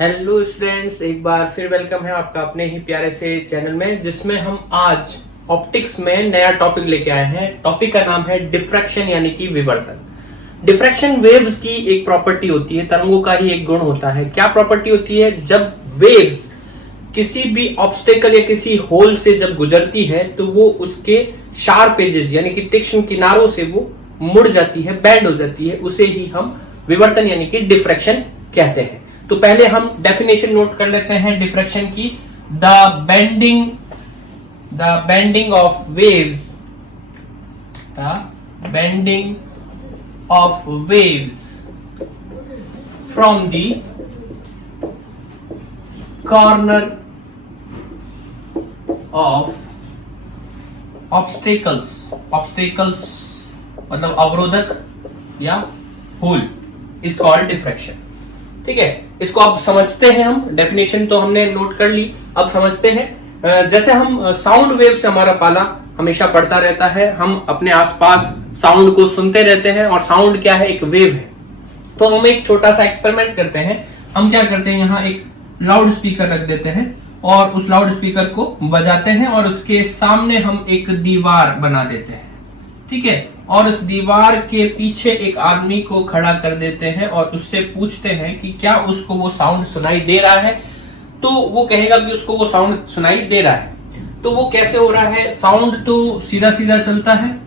Hello students, एक बार फिर welcome है आपका अपने ही प्यारे से चैनल में, जिसमें हम आज ऑप्टिक्स में नया टॉपिक लेके आए हैं। टॉपिक का नाम है डिफ्रैक्शन यानी कि विवर्तन। डिफ्रैक्शन वेव्स की एक प्रॉपर्टी होती है, तरंगों का ही एक गुण होता है। क्या प्रॉपर्टी होती है? जब वेव्स किसी भी ऑब्स्टेकल या किसी होल से जब गुजरती है तो वो उसके शार्प एजेस यानी कि तीक्ष्ण किनारों से वो मुड़ जाती है, बैंड हो जाती है। उसे ही हम विवर्तन यानी कि डिफ्रैक्शन कहते हैं। तो पहले हम डेफिनेशन नोट कर लेते हैं डिफ्रैक्शन की। The bending of waves, the bending of waves from the corner of obstacles मतलब अवरोधक या होल इज कॉल्ड डिफ्रैक्शन। ठीक है, इसको अब समझते हैं हम। डेफिनेशन तो हमने नोट कर ली, अब समझते हैं। जैसे हम साउंड वेव से हमारा पाला हमेशा पड़ता रहता है, हम अपने आसपास साउंड को सुनते रहते हैं और साउंड क्या है? एक वेव है। तो हम एक छोटा सा एक्सपेरिमेंट करते हैं। हम क्या करते हैं, यहाँ एक लाउड स्पीकर रख देते हैं और उस लाउड स्पीकर को बजाते हैं और उसके सामने हम एक दीवार बना देते हैं। ठीक है, और उस दीवार के पीछे एक आदमी को खड़ा कर देते हैं और उससे पूछते हैं कि क्या उसको वो साउंड सुनाई दे रहा है। तो वो कहेगा कि उसको वो साउंड सुनाई दे रहा है। तो वो कैसे हो रहा है? साउंड तो सीधा सीधा चलता है।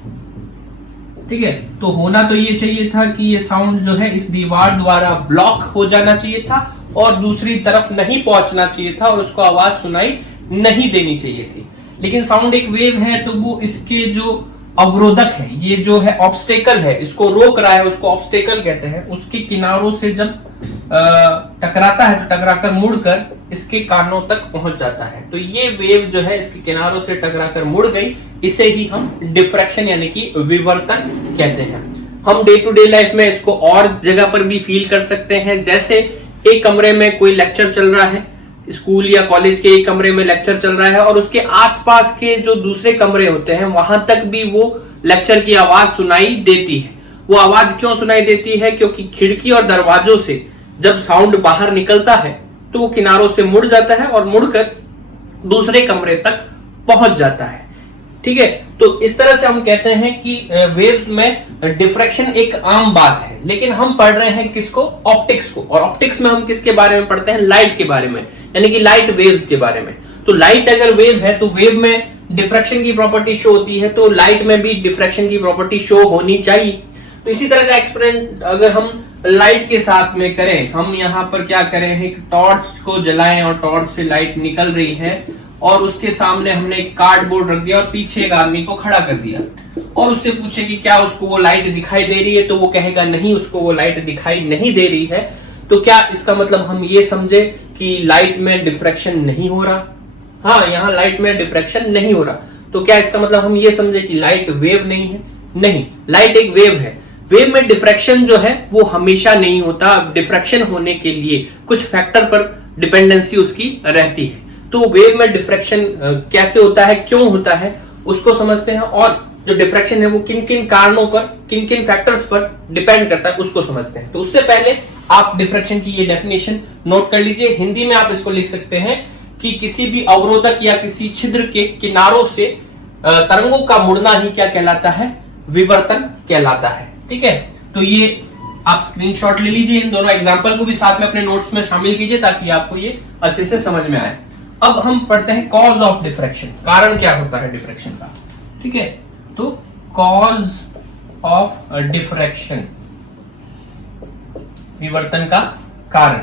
ठीक है, तो होना तो ये चाहिए था कि ये साउंड जो है इस दीवार द्वारा ब्लॉक हो जाना चाहिए था और दूसरी तरफ नहीं पहुंचना चाहिए था और उसको आवाज सुनाई नहीं देनी चाहिए थी। लेकिन साउंड एक वेव है, तो वो इसके जो अवरोधक है, ये जो है ऑब्स्टेकल है, इसको रोक रहा है, उसको ऑब्स्टेकल कहते हैं। उसके किनारों से जब टकराता है तो टकराकर मुड़कर इसके कानों तक पहुंच जाता है। तो ये वेव जो है इसके किनारों से टकराकर मुड़ गई, इसे ही हम डिफ्रैक्शन यानी कि विवर्तन कहते हैं। हम डे टू डे लाइफ में इसको और जगह पर भी फील कर सकते हैं। जैसे एक कमरे में कोई लेक्चर चल रहा है, स्कूल या कॉलेज के एक कमरे में लेक्चर चल रहा है और उसके आसपास के जो दूसरे कमरे होते हैं वहां तक भी वो लेक्चर की आवाज सुनाई देती है। वो आवाज क्यों सुनाई देती है? क्योंकि खिड़की और दरवाजों से जब साउंड बाहर निकलता है तो वो किनारों से मुड़ जाता है और मुड़कर दूसरे कमरे तक पहुंच जाता है। ठीक है, तो इस तरह से हम कहते हैं कि वेव्स में डिफ्रैक्शन एक आम बात है। लेकिन हम पढ़ रहे हैं किसको? ऑप्टिक्स को। और ऑप्टिक्स में हम किसके बारे में पढ़ते हैं? लाइट के बारे में, यानी कि लाइट वेव्स के बारे में। तो लाइट अगर वेव है तो वेव में डिफ्रैक्शन की प्रॉपर्टी शो होती है, तो लाइट में भी डिफ्रैक्शन की प्रॉपर्टी शो होनी चाहिए। तो इसी तरह का एक्सपेरिमेंट अगर हम लाइट के साथ में करें, हम यहाँ पर क्या करें हैं, टॉर्च को जलाएं और टॉर्च से लाइट निकल रही है और उसके सामने हमने एक कार्डबोर्ड रख दिया और पीछे एक आदमी को खड़ा कर दिया और उससे पूछे कि क्या उसको वो लाइट दिखाई दे रही है, तो वो कहेगा नहीं, उसको वो लाइट दिखाई नहीं दे रही है। तो क्या इसका मतलब हम ये समझे कि लाइट में डिफ्रैक्शन नहीं हो रहा? हाँ, यहाँ लाइट में डिफ्रैक्शन नहीं हो रहा। तो क्या इसका मतलब हम ये समझे कि लाइट वेव नहीं है? नहीं, लाइट एक वेव है। वेव में डिफ्रैक्शन जो है वो हमेशा नहीं होता। डिफ्रैक्शन होने के लिए कुछ फैक्टर पर डिपेंडेंसी उसकी रहती है। तो वेव में डिफ्रैक्शन कैसे होता है, क्यों होता है, उसको समझते हैं। और जो डिफ्रैक्शन है वो किन किन कारणों पर, किन किन फैक्टर्स पर डिपेंड करता है, उसको समझते हैं। तो उससे पहले आप डिफ्रैक्शन की ये डेफिनेशन नोट कर लीजिए। हिंदी में आप इसको लिख सकते हैं कि किसी भी अवरोधक या किसी छिद्र के किनारों से तरंगों का मुड़ना ही क्या कहलाता है? विवर्तन कहलाता है। ठीक है, तो ये आप स्क्रीनशॉट ले लीजिए। इन दोनों एग्जांपल को भी साथ में अपने नोट्स में शामिल कीजिए ताकि आपको ये अच्छे से समझ में आए। अब हम पढ़ते हैं कॉज ऑफ डिफ्रैक्शन, कारण क्या होता है डिफ्रैक्शन का। ठीक है, तो कॉज ऑफ डिफ्रैक्शन, विवर्तन का कारण।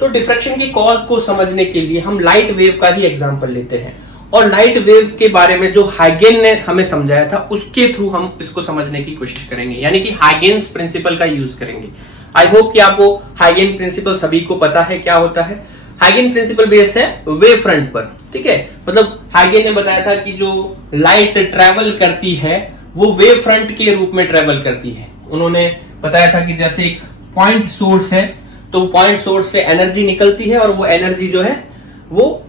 तो डिफ्रैक्शन की कॉज को समझने के लिए हम लाइट वेव का ही एग्जांपल लेते हैं और लाइट वेव के बारे में जो हाइगेन ने हमें समझाया था उसके थ्रू हम इसको समझने की कोशिश करेंगे, यानी कि हाइगेन्स प्रिंसिपल का यूज करेंगे। आई होप कि आपको हाइगेन प्रिंसिपल सभी को पता है क्या होता है। हाइगेन प्रिंसिपल बेस है वेव फ्रंट पर। ठीक है, मतलब हाइगेन ने बताया था कि जो लाइट ट्रेवल करती है वो वेव फ्रंट के रूप में ट्रेवल करती है। उन्होंने बताया था कि जैसे एक पॉइंट सोर्स है तो पॉइंट सोर्स से एनर्जी निकलती है और वो एनर्जी जो है वो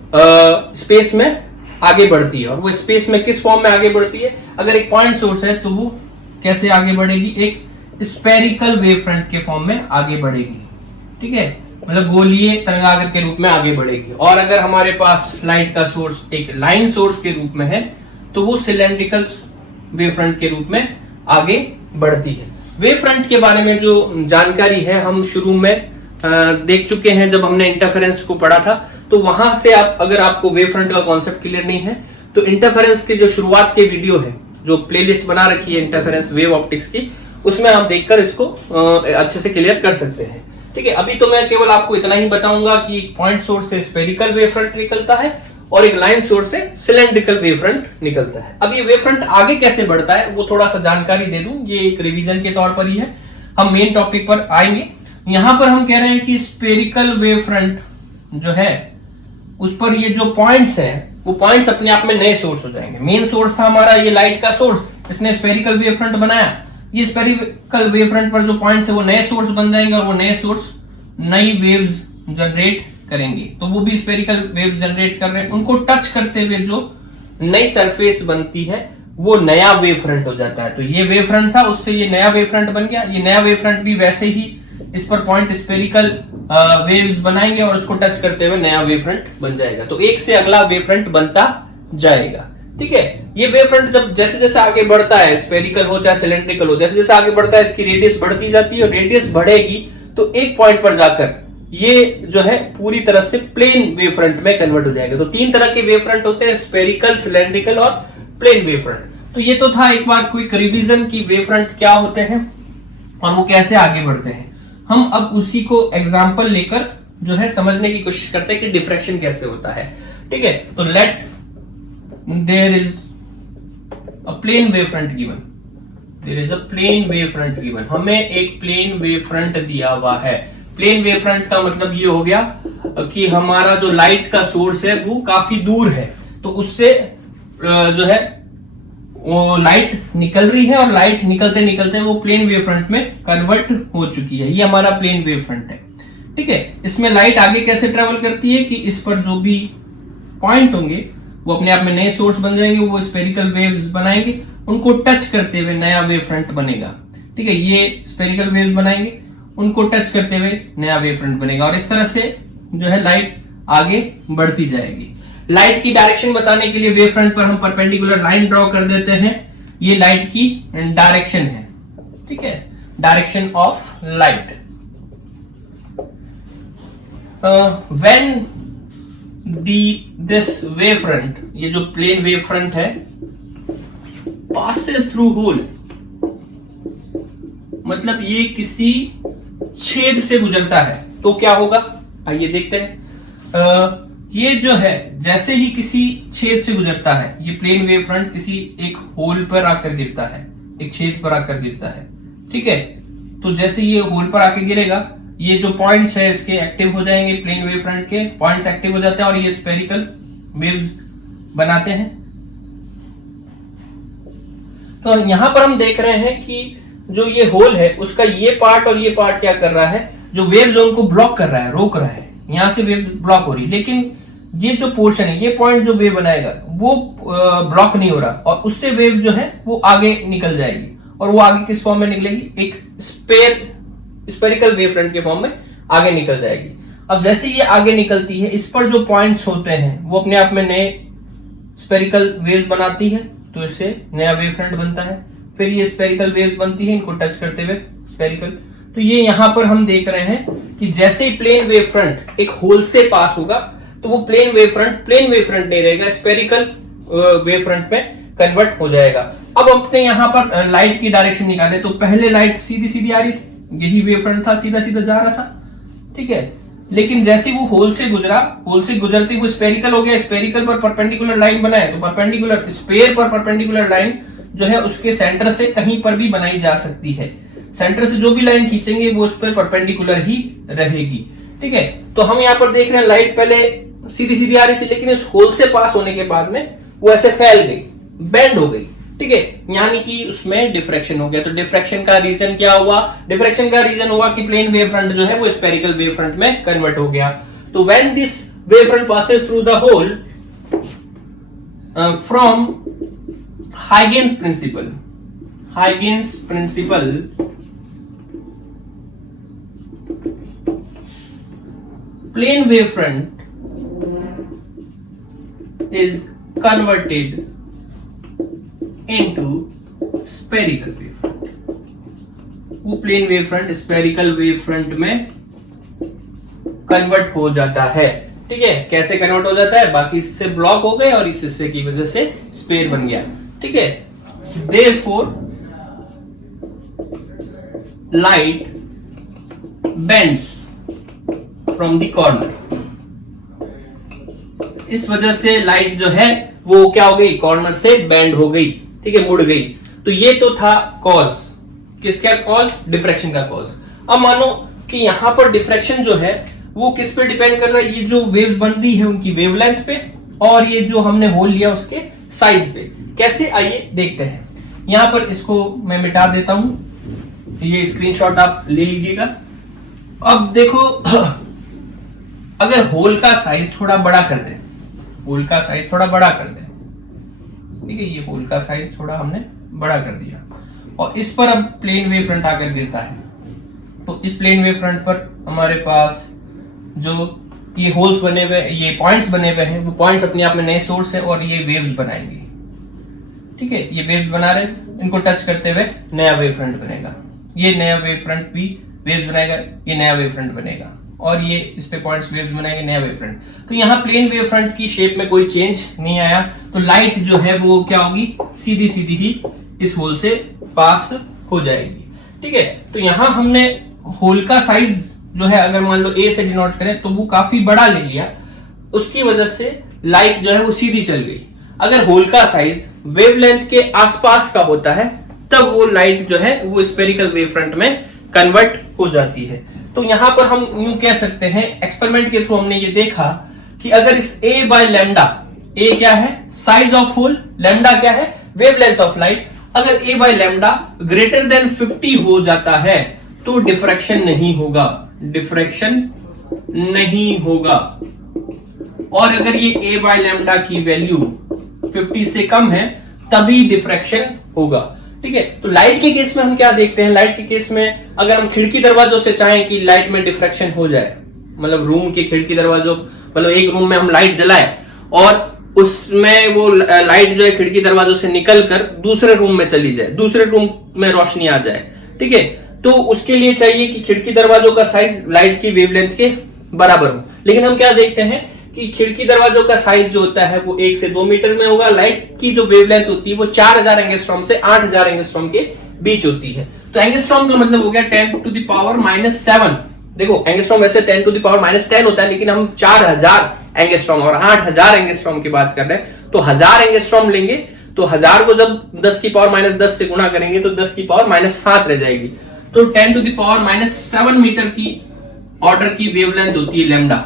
स्पेस में आगे बढ़ती है। और वो स्पेस में किस फॉर्म में आगे बढ़ती है? अगर एक पॉइंट सोर्स है तो वो कैसे आगे बढ़ेगी? एक स्पेरिकल वेव फ्रंट के फॉर्म में आगे बढ़ेगी। ठीक है, मतलब गोलीय तरंगाग्र के रूप में आगे बढ़ेगी। और अगर हमारे पास लाइट का सोर्स एक लाइन सोर्स के रूप में है तो वो सिलेंड्रिकल वेव फ्रंट के रूप में आगे बढ़ती है। वेव फ्रंट के बारे में जो जानकारी है हम शुरू में देख चुके हैं जब हमने इंटरफेरेंस को पढ़ा था। तो वहां से आप अगर आपको वेव फ्रंट का कॉन्सेप्ट क्लियर नहीं है तो इंटरफेरेंस के जो शुरुआत के वीडियो है, जो प्लेलिस्ट बना रखी है इंटरफेरेंस वेव ऑप्टिक्स की, उसमें आप देखकर इसको अच्छे से क्लियर कर सकते हैं। ठीक है, अभी तो मैं केवल आपको इतना ही बताऊंगा कि पॉइंट सोर्स से स्फेरिकल वेव फ्रंट निकलता है और एक लाइन सोर्स से सिलेंड्रिकल वेव फ्रंट निकलता है। अब ये वेव फ्रंट आगे कैसे बढ़ता है वो थोड़ा सा जानकारी दे दूं, ये एक रिवीजन के तौर पर ही है, हम मेन टॉपिक पर आएंगे। यहां पर हम कह रहे हैं कि स्फेरिकल वेव फ्रंट जो है उस पर ये जो पॉइंट्स है वो पॉइंट्स अपने आप में नए सोर्स हो जाएंगे। मेन सोर्स था हमारा ये लाइट का सोर्स, इसने स्फेरिकल वेव फ्रंट बनाया। ये स्फेरिकल वेव फ्रंट पर जो पॉइंट्स है वो नए सोर्स बन जाएंगे और वो नए सोर्स नई वेव्स जनरेट करेंगे। तो वो भी स्फेरिकल वेव जनरेट कर रहे हैं, उनको टच करते हुए जो नई सरफेस बनती है वो नया वेव फ्रंट हो जाता है। तो ये वेव फ्रंट था, उससे ये नया वेव फ्रंट बन गया। ये नया वेव फ्रंट भी वैसे ही इस पर पॉइंट स्फेरिकल वेव्स बनाएंगे और उसको टच करते हुए नया वेव फ्रंट बन जाएगा। तो एक से अगला वेव फ्रंट बनता जाएगा। ठीक है, ये वेव फ्रंट जब जैसे जैसे आगे बढ़ता है, स्फेरिकल हो चाहे सिलेंड्रिकल हो, जैसे जैसे आगे बढ़ता है इसकी रेडियस बढ़ती जाती है और रेडियस बढ़ेगी तो एक पॉइंट पर जाकर ये जो है पूरी तरह से प्लेन वेव फ्रंट में कन्वर्ट हो जाएगा। तो तीन तरह के वेव फ्रंट होते हैं, स्फेरिकल, सिलेंड्रिकल और प्लेन वेव फ्रंट। तो ये तो था एक बार क्विक रिवीजन की वेव फ्रंट क्या होते हैं और वो कैसे आगे बढ़ते हैं। हम अब उसी को एग्जांपल लेकर जो है समझने की कोशिश करते हैं कि डिफ्रैक्शन कैसे होता है। ठीक है, तो let there is a plane wave front given, there is a plane wave front given. हमें एक प्लेन वेव फ्रंट दिया हुआ है। प्लेन वेव फ्रंट का मतलब ये हो गया कि हमारा जो लाइट का सोर्स है वो काफी दूर है, तो उससे जो है वो लाइट निकल रही है और लाइट निकलते निकलते वो प्लेन वेव फ्रंट में कन्वर्ट हो चुकी है। ये हमारा प्लेन वेव फ्रंट है। ठीक है, इसमें लाइट आगे कैसे ट्रेवल करती है कि इस पर जो भी पॉइंट होंगे वो अपने आप में नए सोर्स बन जाएंगे, वो स्फेरिकल वेव्स बनाएंगे, उनको टच करते हुए नया वेव फ्रंट बनेगा। ठीक है, ये स्फेरिकल वेव्स बनाएंगे, उनको टच करते हुए नया वेव फ्रंट बनेगा और इस तरह से जो है लाइट आगे बढ़ती जाएगी। लाइट की डायरेक्शन बताने के लिए वेव फ्रंट पर हम परपेंडिकुलर लाइन ड्रॉ कर देते हैं। ये लाइट की डायरेक्शन है। ठीक है, direction of light. When this wave front, ये जो प्लेन वेव फ्रंट है, पासेस थ्रू होल, मतलब ये किसी छेद से गुजरता है तो क्या होगा, आइए देखते हैं। ये जो है जैसे ही किसी छेद से गुजरता है, ये प्लेन वेव फ्रंट किसी एक होल पर आकर गिरता है, एक छेद पर आकर गिरता है। ठीक है, तो जैसे ये होल पर आकर गिरेगा, ये जो पॉइंट्स है इसके एक्टिव हो जाएंगे, प्लेन वेव फ्रंट के पॉइंट्स एक्टिव हो जाते हैं और ये स्फेरिकल वेव्स बनाते हैं। तो यहां पर हम देख रहे हैं कि जो ये होल है उसका ये पार्ट और ये पार्ट क्या कर रहा है, जो वेव जोन को ब्लॉक कर रहा है, रोक रहा है, यहां से वेव ब्लॉक हो रही है। लेकिन ये जो पोर्शन है, ये पॉइंट जो वेव बनाएगा वो ब्लॉक नहीं हो रहा और उससे वेव जो है वो आगे निकल जाएगी। और वो आगे किस फॉर्म में निकलेगी, एक स्फेरिकल वेव फ्रंट के फॉर्म में आगे निकल जाएगी। अब जैसे ये आगे निकलती है, इस पर जो पॉइंट्स होते हैं वो अपने आप में नए स्फेरिकल वेव बनाती है, तो इससे नया वेव फ्रंट बनता है। फिर ये स्फेरिकल वेव बनती है, इनको टच करते हुए स्फेरिकल। तो ये यहां पर हम देख रहे हैं कि जैसे ही प्लेन वेव फ्रंट एक होल से पास होगा तो वो प्लेन वेव फ्रंट नहीं रहेगा, स्फेरिकल वेव फ्रंट में कन्वर्ट हो जाएगा। अब अपने यहां पर लाइट की डायरेक्शन निकाले तो पहले लाइट सीधी सीधी आ रही थी, यही वेव फ्रंट था, सीधा सीधा जा रहा था। ठीक है, लेकिन जैसे वो होल से गुजरा, होल से गुजरती वो स्फेरिकल हो गया, स्फेरिकल पर परपेंडिकुलर लाइन बनाए तो परपेंडिकुलर स्फेयर पर परपेंडिकुलर लाइन जो है उसके सेंटर से कहीं पर भी बनाई जा सकती है। सेंटर से जो भी लाइन खींचेंगे वो उस पर परपेंडिकुलर ही रहेगी। ठीक है, तो हम यहाँ पर देख रहे हैं लाइट पहले सीधी सीधी आ रही थी, लेकिन इस होल से पास होने के बाद में वो ऐसे फैल गई, बेंड हो गई। ठीक है, यानी कि उसमें डिफ्रैक्शन हो गया। तो डिफ्रैक्शन का रीजन क्या हुआ, डिफ्रैक्शन का रीजन हुआ कि प्लेन वेव फ्रंट जो है वो स्फेरिकल वेव फ्रंट में कन्वर्ट हो गया। तो when this wave front passes through the hole from Huygens principle plane wave front is converted into spherical wave front. वो plane wave front spherical wave front में convert हो जाता है। ठीक है, कैसे कन्वर्ट हो जाता है, बाकी इससे ब्लॉक हो गए और इस हिस्से की वजह से स्पेयर बन गया। ठीक है, therefore light bends from the corner। इस वजह से लाइट जो है वो क्या हो गई, कॉर्नर से बेंड हो गई। ठीक है, मुड़ गई। तो ये तो था कॉज, किसका कॉज, डिफ्रैक्शन का कॉज। अब मानो कि यहां पर डिफ्रैक्शन जो है वो किस पे डिपेंड कर रहा है, ये जो वेव बन रही है उनकी वेवलेंथ पे, और ये जो हमने होल लिया उसके साइज पे। कैसे, आइए देखते हैं। यहां पर इसको मैं मिटा देता हूं, ये स्क्रीनशॉट आप ले लीजिएगा। अब देखो, अगर होल का साइज थोड़ा बड़ा कर दें, होल का साइज थोड़ा बड़ा कर दें, ठीक है, ये होल का साइज थोड़ा हमने बड़ा कर दिया, और इस पर अब प्लेन वेव फ्रंट आकर गिरता है। तो इस प्लेन वेव फ्रंट पर हमारे पास जो ये होल्स बने हुए, ये पॉइंट्स बने हुए हैं, वो पॉइंट्स अपने आप में नए सोर्स है और ये वेव्स बनाएंगे। ठीक है, ये वेव्स बना रहे हैं, इनको टच करते हुए नया वेव फ्रंट बनेगा। ये नया वेव फ्रंट भी वेव्स बनाएगा, ये नया वेव फ्रंट बनेगा, और ये इस पे पॉइंट्स वेव्स बनाएंगे, नया वेव फ्रंट। तो यहाँ प्लेन वेव फ्रंट की शेप में कोई चेंज नहीं आया, तो लाइट जो है वो क्या होगी, सीधी सीधी ही इस होल से पास हो जाएगी। ठीक है, तो यहां हमने होल का साइज जो है अगर मान लो ए से डिनोट करें तो वो काफी बड़ा ले लिया, उसकी वजह से लाइट जो है वो सीधी चल गई। अगर होल का साइज वेवलेंथ के आसपास का होता है तब वो लाइट जो है वो स्फेरिकल वेव फ्रंट में कन्वर्ट हो जाती है। तो यहां पर हम यूं कह सकते हैं, एक्सपेरिमेंट के थ्रू हमने ये देखा कि अगर इस ए बाय लैम्डा, ए क्या है, साइज ऑफ होल, लैम्डा क्या है, वेवलेंथ ऑफ लाइट, अगर ए बाय लैम्डा ग्रेटर देन 50 हो जाता है तो डिफ्रैक्शन नहीं होगा, डिफ्रैक्शन नहीं होगा। और अगर ये ए बाय लैम्डा की वैल्यू 50 से कम है तभी डिफ्रैक्शन होगा। ठीक है, तो लाइट के केस में हम क्या देखते हैं, लाइट के केस में अगर हम खिड़की दरवाजों से चाहें कि लाइट में डिफ्रैक्शन हो जाए, मतलब रूम के खिड़की दरवाजों, मतलब एक रूम में हम लाइट जलाए और उसमें वो लाइट जो है खिड़की दरवाजों से निकलकर दूसरे रूम में चली जाए, दूसरे रूम में रोशनी आ जाए। ठीक है, तो उसके लिए चाहिए कि खिड़की दरवाजों का साइज लाइट की वेवलेंथ के बराबर हो। लेकिन हम क्या देखते हैं कि खिड़की दरवाजों का साइज जो होता है वो 1 से 2 मीटर में होगा, लाइट की जो वेवलेंथ होती है वो 4000 एंगस्ट्रॉम से 8000 एंगस्ट्रॉम के बीच होती है। तो एंगस्ट्रॉम का मतलब हो गया 10⁻⁻⁷। देखो एंगस्ट्रॉम वैसे 10⁻⁻10 होता है, लेकिन हम 4000 एंगस्ट्रॉम और 8000 एंगस्ट्रॉम की बात कर रहे हैं, तो 1000 एंगस्ट्रॉम लेंगे तो 1000 को जब 10⁻⁻10 से गुणा करेंगे तो 10⁻⁷ रह जाएगी। तो 10⁻⁷ मीटर की ऑर्डर की वेवलेंथ होती है लैम्डा।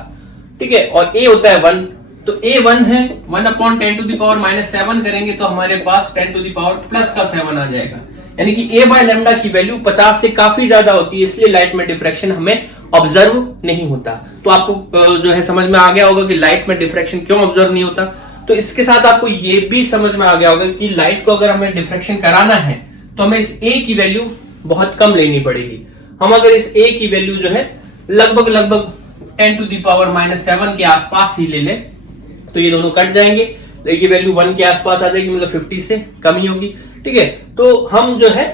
ठीक है, और ए होता है 1, तो ए 1 है, 1/10⁻⁷ करेंगे तो हमारे पास 10⁻+7 आ जाएगा। यानी कि ए बाय लैम्डा की वैल्यू 50 से काफी ज्यादा होती है, इसलिए लाइट में डिफ्रैक्शन हमें ऑब्जर्व नहीं होता। तो आपको जो है समझ में आ गया होगा कि लाइट में डिफ्रैक्शन क्यों ऑब्जर्व नहीं होता। तो इसके साथ आपको ये भी समझ में आ गया होगा कि लाइट को अगर हमें डिफ्रैक्शन कराना है तो हमें इस ए की वैल्यू बहुत कम लेनी पड़ेगी। हम अगर इस ए की वैल्यू जो है लगभग 10⁻⁷ के आसपास ही ले लें तो ये दोनों कट जाएंगे, ये वैल्यू 1 के आसपास आ जाएगी, मतलब 50 से कम ही होगी। ठीक है, तो हम जो है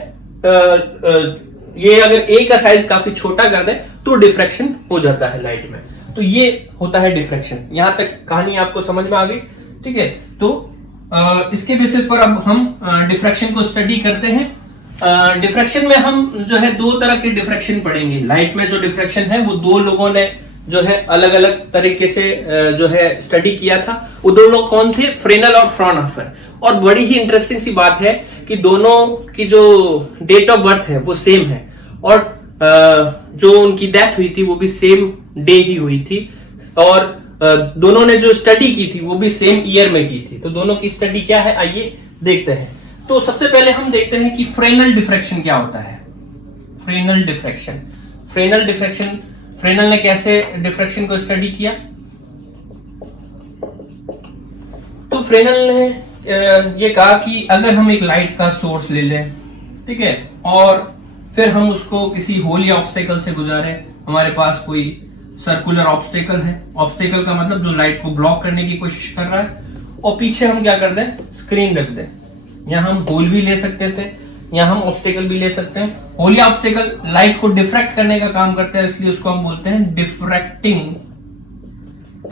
ये अगर ए का साइज काफी छोटा कर दें तो डिफ्रैक्शन हो जाता है लाइट में। तो ये होता है डिफ्रैक्शन। यहां तक कहानी आपको समझ में आ गई। ठीक है, तो इसके बेसिस पर अब हम डिफ्रैक्शन को स्टडी करते हैं। डिफ्रैक्शन में हम जो है 2 तरह के डिफ्रैक्शन पढ़ेंगे। लाइट में जो डिफ्रैक्शन है वो 2 लोगों ने जो है अलग अलग तरीके से जो है स्टडी किया था। वो 2 लोग कौन थे, फ्रेनल और फ्रॉनहोफर। और बड़ी ही इंटरेस्टिंग सी बात है कि दोनों की जो डेट ऑफ बर्थ है वो सेम है, और जो उनकी डेथ हुई थी वो भी सेम डे ही हुई थी, और दोनों ने जो स्टडी की थी वो भी सेम ईयर में की थी। तो दोनों की स्टडी क्या है, आइए देखते हैं। तो सबसे पहले हम देखते हैं कि फ्रेनल डिफ्रैक्शन क्या होता है। फ्रेनल डिफ्रैक्शन, फ्रेनल ने कैसे डिफ्रैक्शन को स्टडी किया। तो फ्रेनल ने ये कहा कि अगर हम एक लाइट का सोर्स ले लें, ठीक है, और फिर हम उसको किसी होल या ऑब्स्टेकल से गुजारें, हमारे पास कोई सर्कुलर ऑब्स्टेकल है, ऑब्स्टेकल का मतलब जो लाइट को ब्लॉक करने की कोशिश कर रहा है, और पीछे हम क्या कर दें, स्क्रीन रख दें। यहां हम होल भी ले सकते थे, यहां हम ऑब्स्टेकल भी ले सकते हैं। होल या ऑब्स्टेकल लाइट को डिफ्रैक्ट करने का काम करते हैं, इसलिए उसको हम बोलते हैं डिफ्रैक्टिंग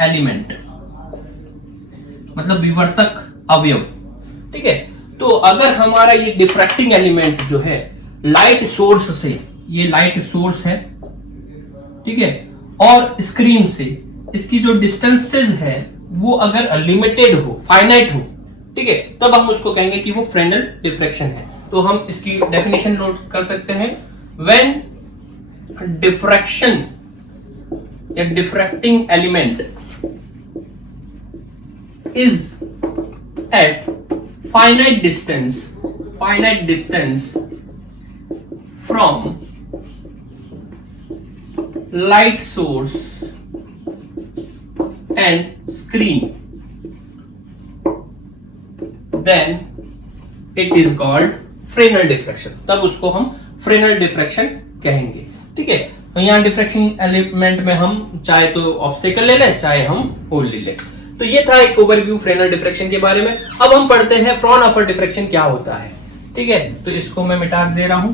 एलिमेंट, मतलब विवर्तक अवयव। ठीक है, तो अगर हमारा ये डिफ्रैक्टिंग एलिमेंट जो है लाइट सोर्स से, ये लाइट सोर्स है, ठीक है, और स्क्रीन से इसकी जो डिस्टेंसेस है वो अगर लिमिटेड हो, फाइनाइट हो, ठीक है, तब हम उसको कहेंगे कि वो फ्रेनेल डिफ्रैक्शन है। तो हम इसकी डेफिनेशन नोट कर सकते हैं, व्हेन डिफ्रैक्शन या diffracting element is at finite distance from light source and screen, then it is called Fresnel diffraction। तब उसको हम Fresnel diffraction कहेंगे। ठीक है, तो यहाँ डिफ्रैक्शन एलिमेंट में हम चाहे तो ऑब्स्टेकल ले लें, चाहे हम होल ले लें। तो ये था एक ओवरव्यू फ्रेनेल डिफ्रैक्शन के बारे में। अब हम पढ़ते हैं फ्रॉनहोफर डिफ्रैक्शन क्या होता है। ठीक है, तो इसको मैं मिटा दे रहा हूं।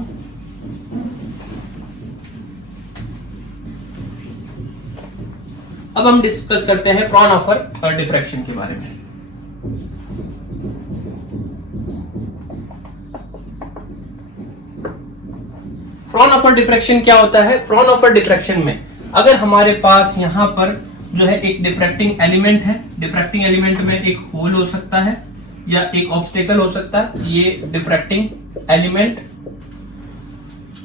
अब हम डिस्कस करते हैं फ्रॉनहोफर डिफ्रैक्शन के बारे में। फ्रॉनहोफर डिफ्रैक्शन क्या होता है? फ्रॉनहोफर डिफ्रैक्शन में अगर हमारे पास यहां पर जो है एक डिफ्रैक्टिंग एलिमेंट है, डिफ्रैक्टिंग एलिमेंट में एक होल हो सकता है या एक ऑब्स्टेकल हो सकता है। ये डिफ्रैक्टिंग एलिमेंट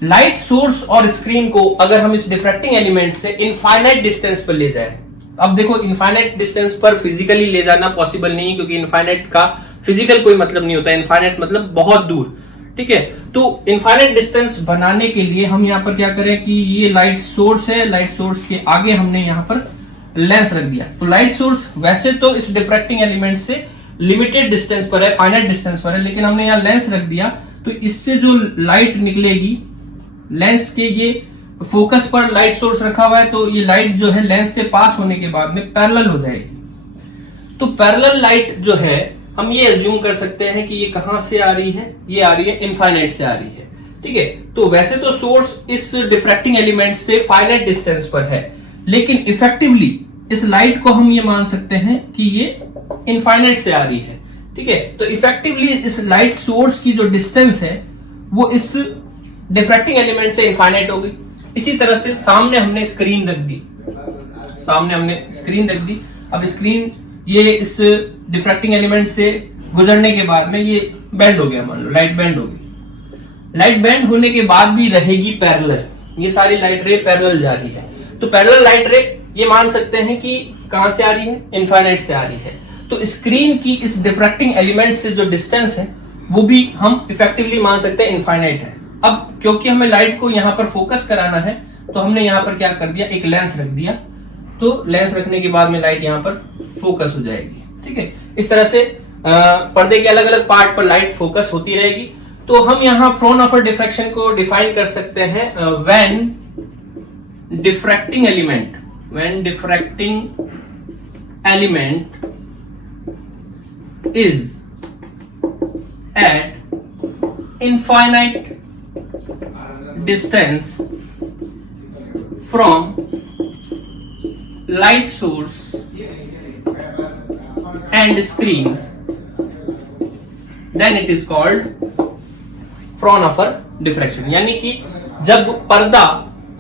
लाइट सोर्स और स्क्रीन को अगर हम इस डिफ्रैक्टिंग एलिमेंट से इनफाइनाइट डिस्टेंस पर ले जाए, अब देखो इनफाइनाइट डिस्टेंस पर फिजिकली ले जाना पॉसिबल नहीं है, क्योंकि इनफाइनाइट का फिजिकल कोई मतलब नहीं होता। इनफाइनाइट मतलब बहुत दूर। ठीक है, तो इनफाइनाइट डिस्टेंस बनाने के लिए हम यहां पर क्या करें कि ये लाइट सोर्स है, लाइट सोर्स के आगे हमने यहां पर लेंस रख दिया। तो लाइट सोर्स वैसे तो इस डिफ्रैक्टिंग एलिमेंट से लिमिटेड डिस्टेंस पर है, फाइनाइट डिस्टेंस पर है, लेकिन हमने यहां लेंस रख दिया तो इससे जो लाइट निकलेगी, लेंस के ये फोकस पर लाइट सोर्स रखा हुआ है, तो ये लाइट जो है लेंस से पास होने के बाद में पैरेलल हो जाएगी। तो पैरेलल लाइट जो है हम ये अज्यूम कर सकते हैं कि ये कहां से आ रही है, ये आ रही है इनफाइनाइट से आ रही है। ठीक है, तो वैसे तो सोर्स इस डिफ्रैक्टिंग एलिमेंट से फाइनाइट डिस्टेंस पर है, लेकिन इफेक्टिवली इस लाइट को हम ये मान सकते हैं कि ये इनफाइनाइट से आ रही है। ठीक है, तो इफेक्टिवली इस लाइट सोर्स की जो डिस्टेंस है वो इस डिफ्रैक्टिंग एलिमेंट से इनफाइनाइट हो गई। इसी तरह से सामने हमने स्क्रीन रख दी, अब स्क्रीन ये इस डिफ्रैक्टिंग एलिमेंट से गुजरने के बाद में ये बेंड हो गया, मान लो लाइट बेंड हो गई। लाइट बेंड होने के बाद भी रहेगी पैरेलल, ये सारी लाइट रे पैरेलल जा रही है। तो पैरेलल लाइट रे ये मान सकते हैं कि कहां से आ रही है, इनफाइनाइट से आ रही है। तो स्क्रीन की इस डिफ्रैक्टिंग एलिमेंट से जो डिस्टेंस है वो भी हम इफेक्टिवली मान सकते हैं इनफाइनाइट है। अब क्योंकि हमें लाइट को यहां पर फोकस कराना है, तो हमने यहां पर क्या कर दिया, एक लेंस रख दिया। तो लेंस रखने के बाद में लाइट यहां पर फोकस हो जाएगी। ठीक है, इस तरह से पर्दे के अलग अलग पार्ट पर लाइट फोकस होती रहेगी। तो हम यहां फ्रॉनहोफर डिफ्रैक्शन को डिफाइन कर सकते हैं, when diffracting element is at infinite distance from light source and screen, then it is called Fraunhofer diffraction. यानी कि जब पर्दा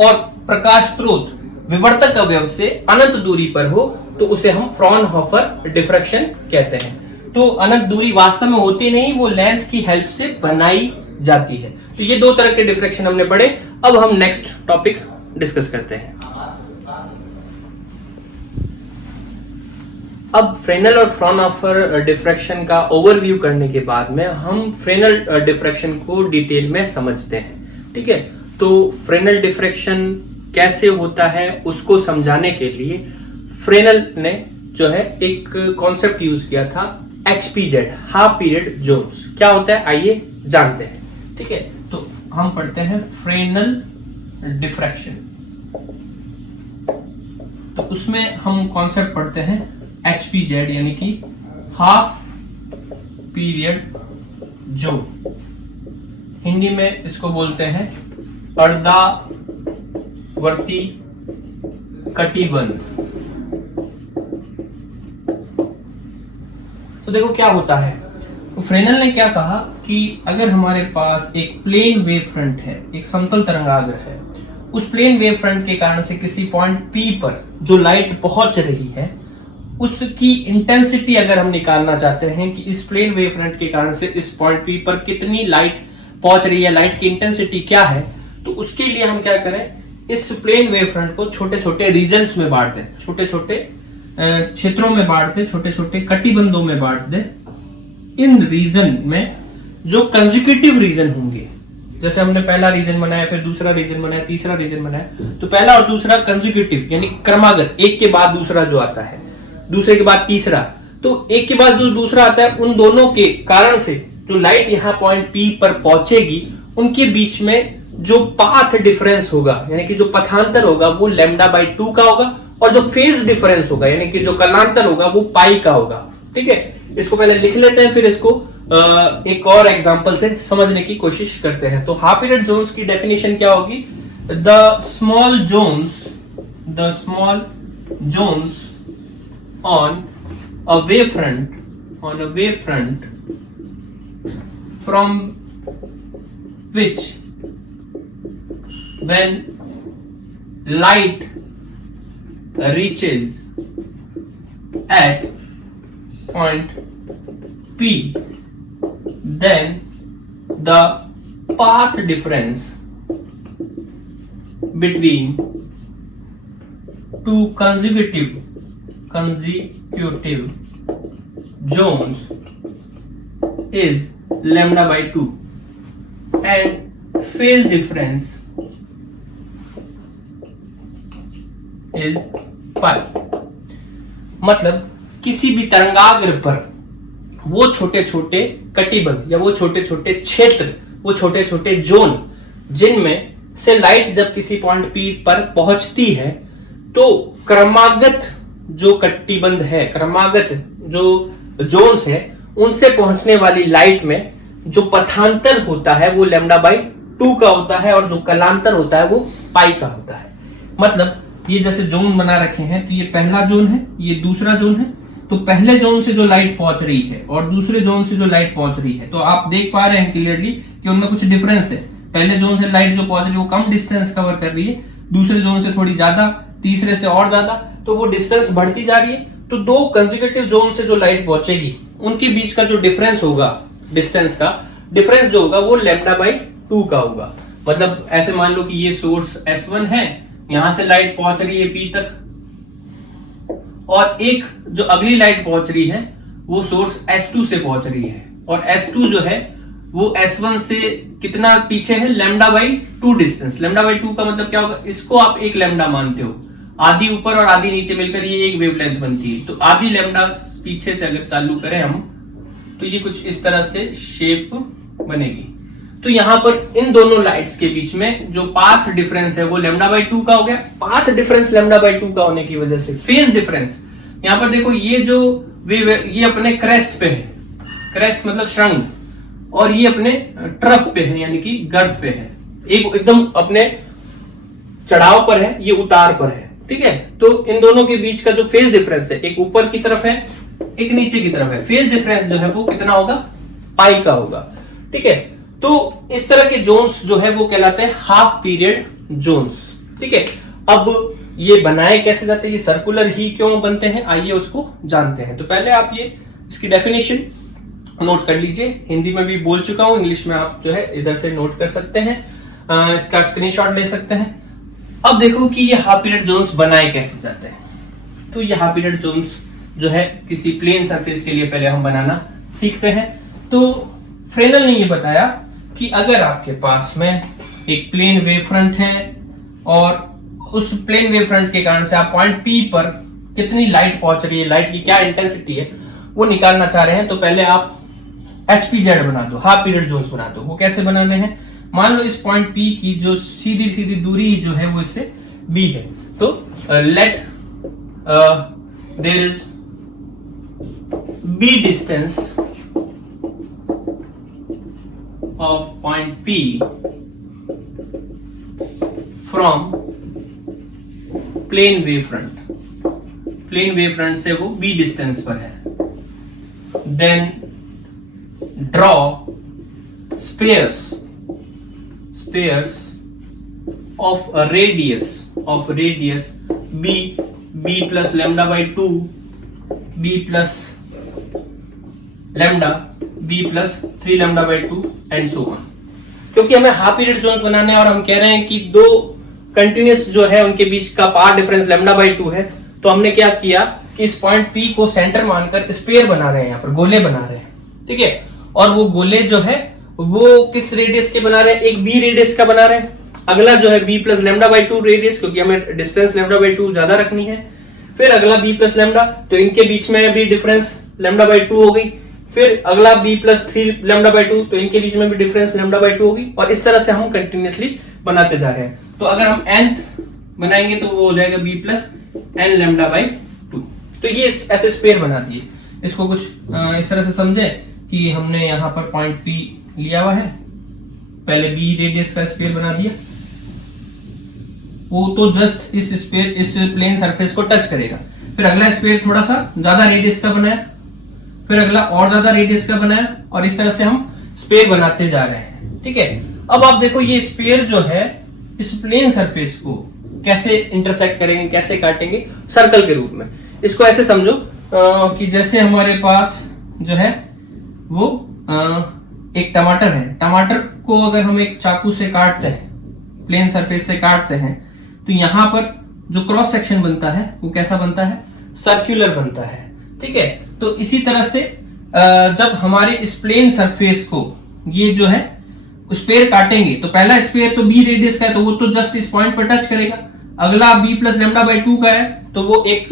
और प्रकाश स्रोत विवर्तक अवयव से अनंत दूरी पर हो तो उसे हम फ्रॉनहोफर डिफ्रैक्शन कहते हैं। तो अनंत दूरी वास्तव में होती नहीं, वो लेंस की हेल्प से बनाई जाती है। तो ये दो तरह के डिफ्रैक्शन हमने पढ़े। अब हम नेक्स्ट टॉपिक डिस्कस करते हैं। अब फ्रेनेल और फ्रॉनहोफर डिफ्रैक्शन का ओवरव्यू करने के बाद में हम फ्रेनेल डिफ्रैक्शन को डिटेल में समझते हैं। ठीक है, तो फ्रेनेल डिफ्रैक्शन कैसे होता है उसको समझाने के लिए फ्रेनेल ने जो है एक कॉन्सेप्ट यूज किया था, HPZ, हाफ पीरियड जोन्स। क्या होता है आइए जानते हैं। ठीक है, तो हम पढ़ते हैं फ्रेनेल डिफ्रैक्शन। तो उसमें हम कॉन्सेप्ट पढ़ते हैं HPZ यानी कि हाफ पीरियड जोन। हिंदी में इसको बोलते हैं अर्धावर्ती कटिबंध। तो देखो क्या होता है, तो फ्रेनल ने क्या कहा कि अगर हमारे पास एक प्लेन वेव फ्रंट है, एक समतल तरंगाग्र है, उस प्लेन वेव फ्रंट के कारण से किसी पॉइंट P पर जो लाइट पहुंच रही है उसकी इंटेंसिटी अगर हम निकालना चाहते हैं कि इस प्लेन वेव फ्रंट के कारण से इस पॉइंट P पर कितनी लाइट पहुंच रही है, लाइट की इंटेंसिटी क्या है, तो उसके लिए हम क्या करें, इस प्लेन वेव फ्रंट को छोटे छोटे रीजन्स में बांट दें, छोटे छोटे क्षेत्रों में बांट दें, छोटे छोटे कटिबंधों में बांट दें। इन रीजन में जो कंसेक्यूटिव रीजन होंगे, जैसे हमने पहला रीजन बनाया, फिर दूसरा रीजन बनाया, तीसरा रीजन बनाया, तो पहला और दूसरा कंसेक्यूटिव यानी क्रमागत, एक के बाद दूसरा जो आता है, दूसरे के बाद तीसरा, तो एक के बाद जो दूसरा आता है, उन दोनों के कारण से जो लाइट यहाँ पॉइंट P पर पहुंचेगी उनके बीच में जो पाथ डिफरेंस होगा यानी कि जो पथांतर होगा वो λ/2 का होगा, और जो फेज डिफरेंस होगा यानी कि जो कलांतर होगा वो पाई का होगा। ठीक है, इसको पहले लिख लेते हैं, फिर इसको एक और एग्जांपल से समझने की कोशिश करते हैं। तो हाफ पीरियड जोन्स की डेफिनेशन क्या होगी, the small zones on a wave front from which when light reaches at point P, then the path difference between two consecutive zones is λ/2 and phase difference is पाई। मतलब किसी भी तरंगाग्र पर वो छोटे छोटे कटिबंध या वो छोटे छोटे क्षेत्र, वो छोटे छोटे जोन जिनमें से लाइट जब किसी पॉइंट P पर पहुंचती है तो क्रमागत जो कटिबंध है, क्रमागत जो जोन्स है, उनसे पहुंचने वाली लाइट में जो पथांतर होता है वो λ/2 का होता है और जो कलांतर होता है वो पाई का होता है। मतलब ये जैसे जोन बना रखे हैं, तो ये पहला जोन है, ये दूसरा जोन है, तो पहले जोन से जो लाइट पहुंच रही है और दूसरे जोन से जो लाइट पहुंच रही है, तो आप देख पा रहे हैं क्लियरली कि उनमें कुछ डिफरेंस है। पहले जोन से लाइट जो पहुंच रही है वो कम डिस्टेंस कवर कर रही है, दूसरे जोन से थोड़ी ज्यादा, तीसरे से और ज्यादा, तो वो डिस्टेंस बढ़ती जा रही है। तो दो कंसेक्यूटिव जोन से जो लाइट पहुंचेगी उनके बीच का जो डिफरेंस होगा, डिस्टेंस का डिफरेंस जो होगा वो λ/2 का होगा। मतलब ऐसे मान लो कि ये सोर्स S1 है, यहां से लाइट पहुंच रही है P तक, और एक जो अगली लाइट पहुंच रही है वो सोर्स S2 से पहुंच रही है, और S2 जो है वो S1 से कितना पीछे है, λ/2 डिस्टेंस। λ/2 का मतलब क्या होगा, इसको आप एक लैम्डा मानते हो, आधी ऊपर और आधी नीचे मिलकर ये एक वेवलेंथ बनती है, तो आधी लैम्डा पीछे से अगर चालू करें हम तो ये कुछ इस तरह से शेप बनेगी। तो यहां पर इन दोनों लाइट्स के बीच में जो पाथ डिफरेंस है वो λ/2 का हो गया। पाथ डिफरेंस λ/2 का होने की वजह से फेज डिफरेंस, यहां पर देखो ये जो वेव ये अपने क्रेस्ट पे है, क्रेस्ट मतलब श्रृंग, और ये अपने ट्रफ पे है यानी कि गर्त पे है, एक एकदम अपने चढ़ाव पर है, ये उतार पर है। ठीक है, तो इन दोनों के बीच का जो फेज डिफरेंस है, एक ऊपर की तरफ है एक नीचे की तरफ है, फेज डिफरेंस जो है वो कितना होगा, पाई का होगा। ठीक है, तो इस तरह के जोन्स जो है वो कहलाते हैं हाफ पीरियड जोन्स। ठीक है, अब ये बनाए कैसे जाते हैं, ये सर्कुलर ही क्यों बनते हैं, आइए उसको जानते हैं। तो पहले आप ये इसकी डेफिनेशन नोट कर लीजिए, हिंदी में भी बोल चुका हूं, इंग्लिश में आप जो है इधर से नोट कर सकते हैं, इसका स्क्रीनशॉट ले सकते हैं। अब देखो कि ये हाफ पीरियड जोन्स बनाए कैसे जाते हैं। तो ये हाफ पीरियड जोन्स जो है किसी प्लेन सरफेस के लिए पहले हम बनाना सीखते हैं। तो फ्रेनल ने ये बताया कि अगर आपके पास में एक प्लेन वेव फ्रंट है और उस प्लेन वेव फ्रंट के कारण से आप पॉइंट P पर कितनी लाइट पहुंच रही है, लाइट की क्या इंटेंसिटी है वो निकालना चाह रहे हैं, तो पहले आप HPZ बना दो, हाफ पीरियड जोन्स बना दो। वो कैसे बनाने हैं, मान लो इस पॉइंट P की जो सीधी सीधी दूरी जो है वो इससे B है, तो let there is B distance of point P from plane wavefront, plane wavefront से वो B distance पर है. Then draw spheres of a radius B plus lambda by 2, B plus lambda, b plus 3 lambda by 2 and so on. क्योंकि हमें half period Jones बनाने हैं और हम कह रहे हैं कि दो कंटिन्यूअस जो है उनके बीच का पाथ डिफरेंस लैम्डा बाई 2 है, तो हमने क्या किया कि इस पॉइंट P को सेंटर मानकर स्फीयर बना रहे हैं, यहाँ पर गोले बना रहे हैं. ठीक है, और वो गोले जो है वो किस रेडियस के बना रहे हैं? एक b रेडियस का बना रहे हैं. अगला जो है b plus lambda by 2 radius, क्योंकि हमें डिस्टेंस लैम्डा बाई 2 ज्यादा रखनी है. फिर अगला b प्लस लैम्डा, तो इनके बीच में भी डिफरेंस लैम्डा बाई 2 हो गई. फिर अगला b प्लस 3 लैम्डा बाई 2, तो इनके बीच में भी डिफरेंस लैम्डा बाई 2 होगी. और इस तरह से हम कंटिन्यूअसली बनाते जा रहे हैं. तो अगर हम nth बनाएंगे तो वो हो जाएगा b plus n lambda by 2. तो ये ऐसे स्फीयर बना दिए. इसको कुछ इस तरह से समझे कि हमने यहाँ पर पॉइंट P लिया हुआ है, पहले b रेडियस का स्फीयर बना दिया, वो तो जस्ट इस स्फीयर, इस प्लेन सरफेस को टच करेगा. फिर अगला स्फीयर थोड़ा सा ज्यादा रेडियस का बनाया, फिर अगला और ज्यादा रेडियस का बनाया, और इस तरह से हम स्फीयर बनाते जा रहे हैं. ठीक है, अब आप देखो ये स्फीयर जो है इस प्लेन सरफेस को कैसे इंटरसेक्ट करेंगे, कैसे काटेंगे? सर्कल के रूप में. इसको ऐसे समझो कि जैसे हमारे पास जो है वो एक टमाटर है. टमाटर को अगर हम एक चाकू से काटते हैं, प्लेन सरफेस से काटते हैं, तो यहां पर जो क्रॉस सेक्शन बनता है वो कैसा बनता है? सर्कुलर बनता है. ठीक है, तो इसी तरह से जब हमारे इस प्लेन सरफेस को ये जो है स्फीयर काटेंगे, तो पहला स्फीयर तो b रेडियस का है, तो वो तो जस्ट इस पॉइंट पर टच करेगा. अगला b प्लस लैम्डा बाई 2 का है, तो वो एक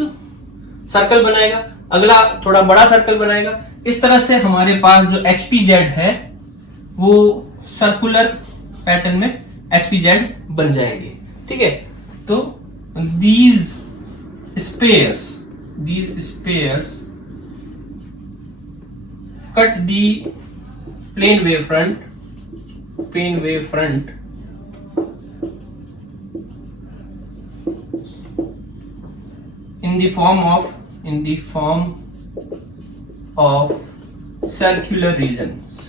सर्कल बनाएगा. अगला थोड़ा बड़ा सर्कल बनाएगा. इस तरह से हमारे पास जो HPZ है वो सर्कुलर पैटर्न में HPZ बन जाएंगे. ठीक है, तो these spheres cut the plane wavefront in the form of circular regions.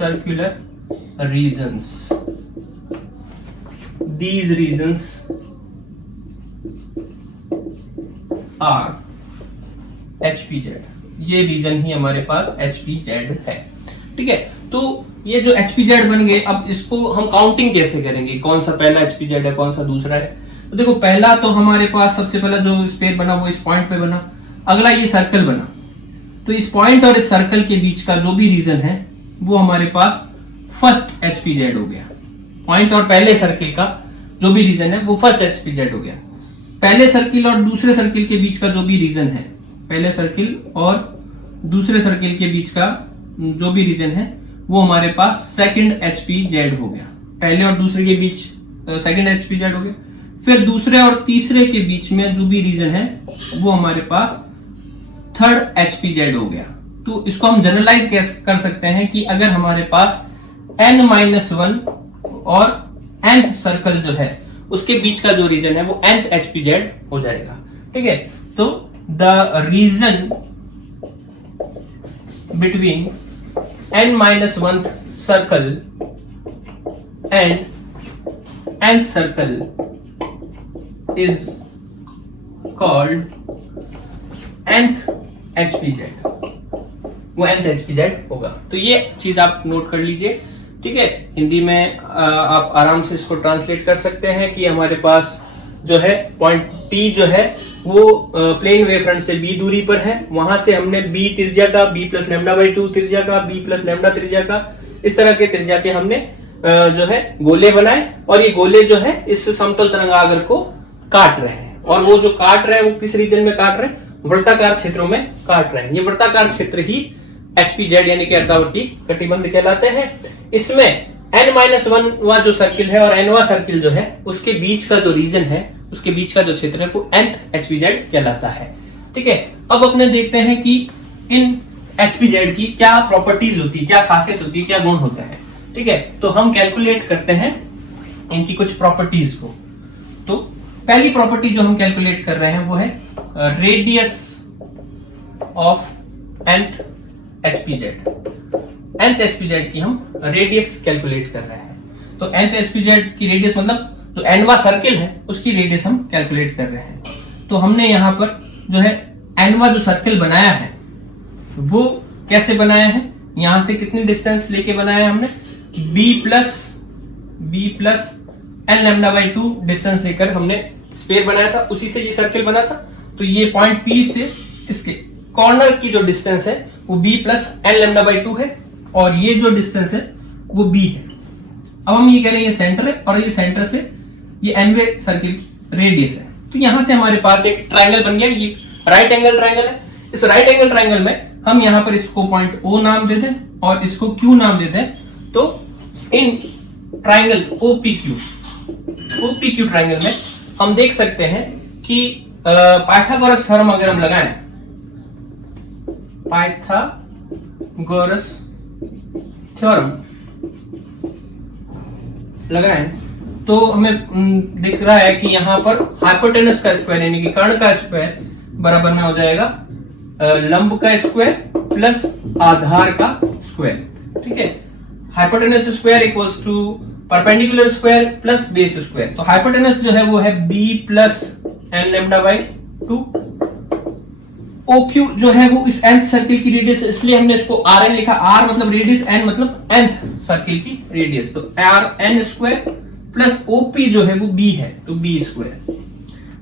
These regions are HPZ. ये रीजन ही हमारे पास HPZ है. ठीक है, तो ये जो HPZ बन गए, अब इसको हम काउंटिंग कैसे करेंगे? कौन सा पहला HPZ है, कौन सा दूसरा है? तो देखो, पहला तो हमारे पास सबसे पहला जो स्फीयर बना वो इस पॉइंट पे बना. अगला ये सर्कल बना, तो इस पॉइंट और इस सर्कल के बीच का जो भी रीजन है वो हमारे पास फर्स्ट HPZ हो गया. पॉइंट और पहले सर्किल का जो भी रीजन है वो फर्स्ट HPZ हो गया. पहले सर्किल और दूसरे सर्किल के बीच का जो भी रीजन है, पहले सर्किल और दूसरे सर्किल के बीच का जो भी रीजन है वो हमारे पास सेकंड HPZ हो गया. पहले और दूसरे के बीच सेकंड HPZ हो गया. फिर दूसरे और तीसरे के बीच में जो भी रीजन है वो हमारे पास थर्ड HPZ हो गया. तो इसको हम जनरलाइज कर सकते हैं कि अगर हमारे पास n-1 और nth सर्कल जो है उसके बीच का जो रीजन है वो nth HPZ हो जाएगा. ठीक है, तो the region between n-1 circle and nth circle is called nth HPZ. वो nth HPZ होगा. तो ये चीज आप नोट कर लीजिए. ठीक है, हिंदी में आप आराम से इसको ट्रांसलेट कर सकते हैं कि हमारे पास जो है पॉइंट P जो है वो प्लेन वेवफ्रंट से B दूरी पर है. वहां से हमने B त्रिज्या का, B प्लस लैम्डा बाई 2 त्रिज्या का, B प्लस लैम्डा त्रिज्या का, इस तरह के त्रिज्या के हमने जो है गोले बनाए. और ये गोले जो है इस समतल तरंगागर को काट रहे हैं. और वो जो काट रहे हैं वो किस रीजन में काट रहे हैं? वृत्ताकार क्षेत्रों में काट रहे हैं. ये वृत्ताकार क्षेत्र ही HPZ यानी कि अर्धावर्ती कटिबंध कहलाते हैं. इसमें n-1 जो सर्किल है और nवां सर्किल जो है उसके बीच का जो रीजन है, उसके बीच का जो क्षेत्र है वो nth HPZ कहलाता है. ठीक है, अब अपने देखते हैं कि इन HPZ की क्या प्रॉपर्टीज होती है, क्या खासियत होती है, क्या गुण होता है। ठीक है, तो हम कैलकुलेट करते हैं इनकी कुछ प्रॉपर्टीज को। तो पहली प्रॉपर्टी जो हम कैलकुलेट कर रहे हैं वो है radius of nth HPZ। nth HPZ की हम रेडियस कैलकुलेट कर रहे हैं। तो nth HPZ की रेडियस मतलब जो nवा सर्किल है उसकी रेडियस हम कैलकुलेट कर रहे हैं। तो हमने यहां पर जो है nवा जो सर्किल बनाया है वो कैसे बनाया है, यहां से कितनी डिस्टेंस लेके बनाया है हमने, b plus n lambda by 2 distance लेकर हमने स्फीयर बनाया था, उसी से ये सर्किल बना था। तो ये पॉइंट P से इसके कॉर्नर की जो डिस्टेंस है वो b plus n lambda by 2 है और ये जो डिस्टेंस है वो b है। अब हम ये कह रहे हैं ये सेंटर है और ये सेंटर से ये nवे सर्किल की रेडियस है। तो यहां से हमारे पास एक ट्राइंगल बन गया, ये राइट एंगल ट्राइंगल है। इस राइट एंगल ट्राइंगल में हम यहां पर इसको पॉइंट O नाम दे दें और इसको Q नाम दे दें। तो इन ट्राइंगल OPQ ट्राइंगल में हम देख सकते हैं कि पाइथागोरस थ्योरम अगर हम लगाएं, पाइथागोरस थ्योरम लगाएं तो हमें दिख रहा है कि यहां पर हाइपोटेनस का स्क्वायर यानी कि कर्ण का स्क्वायर बराबर में हो जाएगा लंब का स्क्वायर प्लस आधार का स्क्वायर। ठीक है, hypotenuse square equals to perpendicular square plus base square. तो हाइपोटेनस जो है वो है b plus n lambda by 2। OQ जो है वो इस nth सर्किल की रेडियस, इसलिए हमने इसको Rn लिखा। R मतलब रेडियस, n मतलब nth सर्किल की रेडियस। तो Rn स्क्वायर प्लस OP जो है वो b है, तो b स्क्वायर।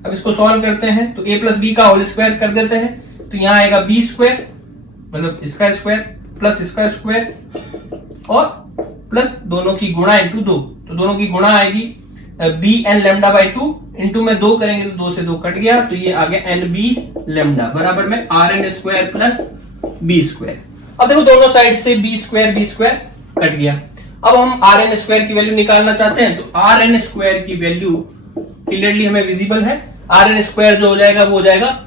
अब इसको सॉल्व करते हैं तो a प्लस b का होल स्क्वायर कर देते हैं, तो यहां आएगा b स्क्वायर मतलब इसका स्क्वायर प्लस इसका स्क्वायर और प्लस दोनों की गुणा इंटू 2। तो दोनों की गुणा आएगी bn लैम्डा बाई 2 इंटू में 2 करेंगे तो 2 से 2 कट गया, तो ये आ गया nb लैम्डा बराबर में Rn square plus b square. अब देखो दोनों साइड से b स्क्वायर कट गया। अब हम Rn स्क्वायर की वैल्यू निकालना चाहते हैं, तो Rn स्क्वायर की वैल्यू क्लियरली हमें विजिबल है। Rn स्क्वायर जो हो जाएगा वो हो जाएगा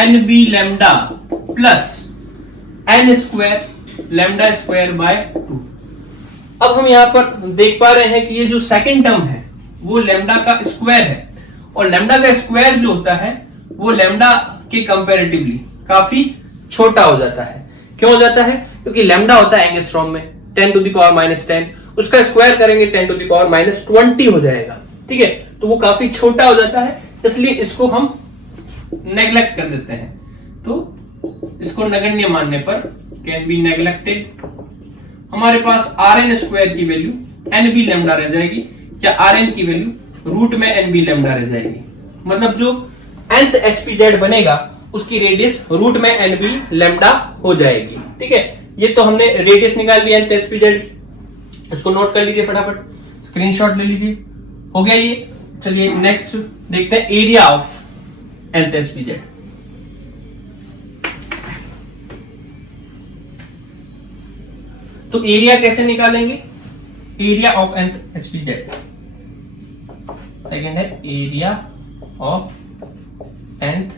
nb lambda plus n square lambda square by 2। अब हम यहां पर देख पा रहे हैं कि ये जो सेकंड टर्म है वो लैम्डा का स्क्वायर है और लैम्डा का स्क्वायर जो होता है वो लैम्डा के कंपैरेटिवली काफी छोटा हो जाता है। क्यों हो जाता है? क्योंकि लैम्डा होता है एंगस्ट्रॉम में 10 टू द पावर -10, उसका स्क्वायर करेंगे 10 टू द पावर -20 हो जाएगा। ठीक है, तो वो काफी छोटा हो जाता है, इसलिए इसको हम नेग्लेक्ट कर देते हैं। तो इसको नगण्य मानने पर कैन बी नेग्लेक्टेड। हमारे पास Rn स्क्वायर की वैल्यू nb लैम्डा रह जाएगी, या Rn की वैल्यू रूट में nb लैम्डा रह जाएगी। मतलब जो nth HPZ बनेगा उसकी रेडियस रूट में nb लैम्डा हो जाएगी। ठीक है, ये तो हमने रेडियस निकाल लिया nth HPZ की, इसको नोट कर लीजिए फटाफट, स्क्रीनशॉट ले लीजिए। हो गया ये। चलिए नेक्स्ट देखते हैं एरिया ऑफ nth HPZ। तो एरिया कैसे निकालेंगे? Area of nth HPZ, second है एरिया ऑफ nth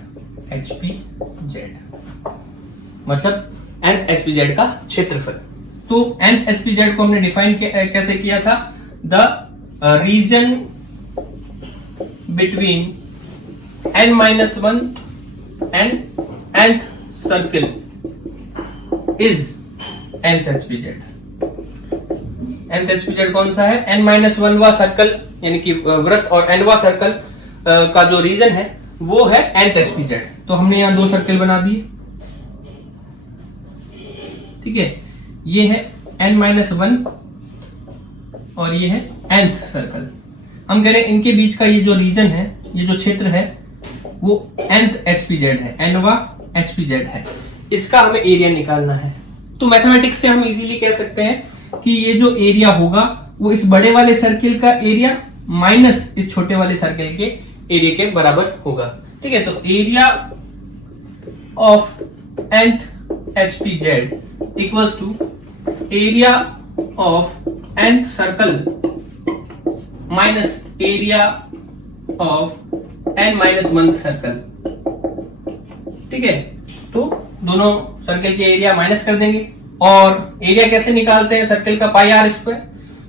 HPZ मतलब nth HPZ का क्षेत्रफल। तो nth HPZ को हमने डिफाइन कैसे किया था? The region between n-1 and nth circle is nth HPZ। nth HPZ कौन सा है? n-1 वा सर्कल यानी कि वृत्त और n वा सर्कल का जो रीजन है वो है nth HPZ। तो हमने यहां दो सर्कल बना दिए। ठीक है, ये है n-1 और ये है nth सर्कल। हम कह रहे हैं इनके बीच का ये जो रीजन है, ये जो क्षेत्र है वो nth HPZ है, nवा HPZ है। इसका हमें एरिया निकालना है। तो मैथमेटिक्स से हम इजीली कह सकते हैं कि ये जो एरिया होगा वो इस बड़े वाले सर्किल का एरिया माइनस इस छोटे वाले सर्किल के एरिया के बराबर होगा। ठीक है, तो area of nth HPZ equals to area of nth circle minus area of n-1 circle ठीक है, तो दोनों सर्कल के एरिया माइनस कर देंगे। और एरिया कैसे निकालते हैं सर्कल का, पाई आर स्क्वायर।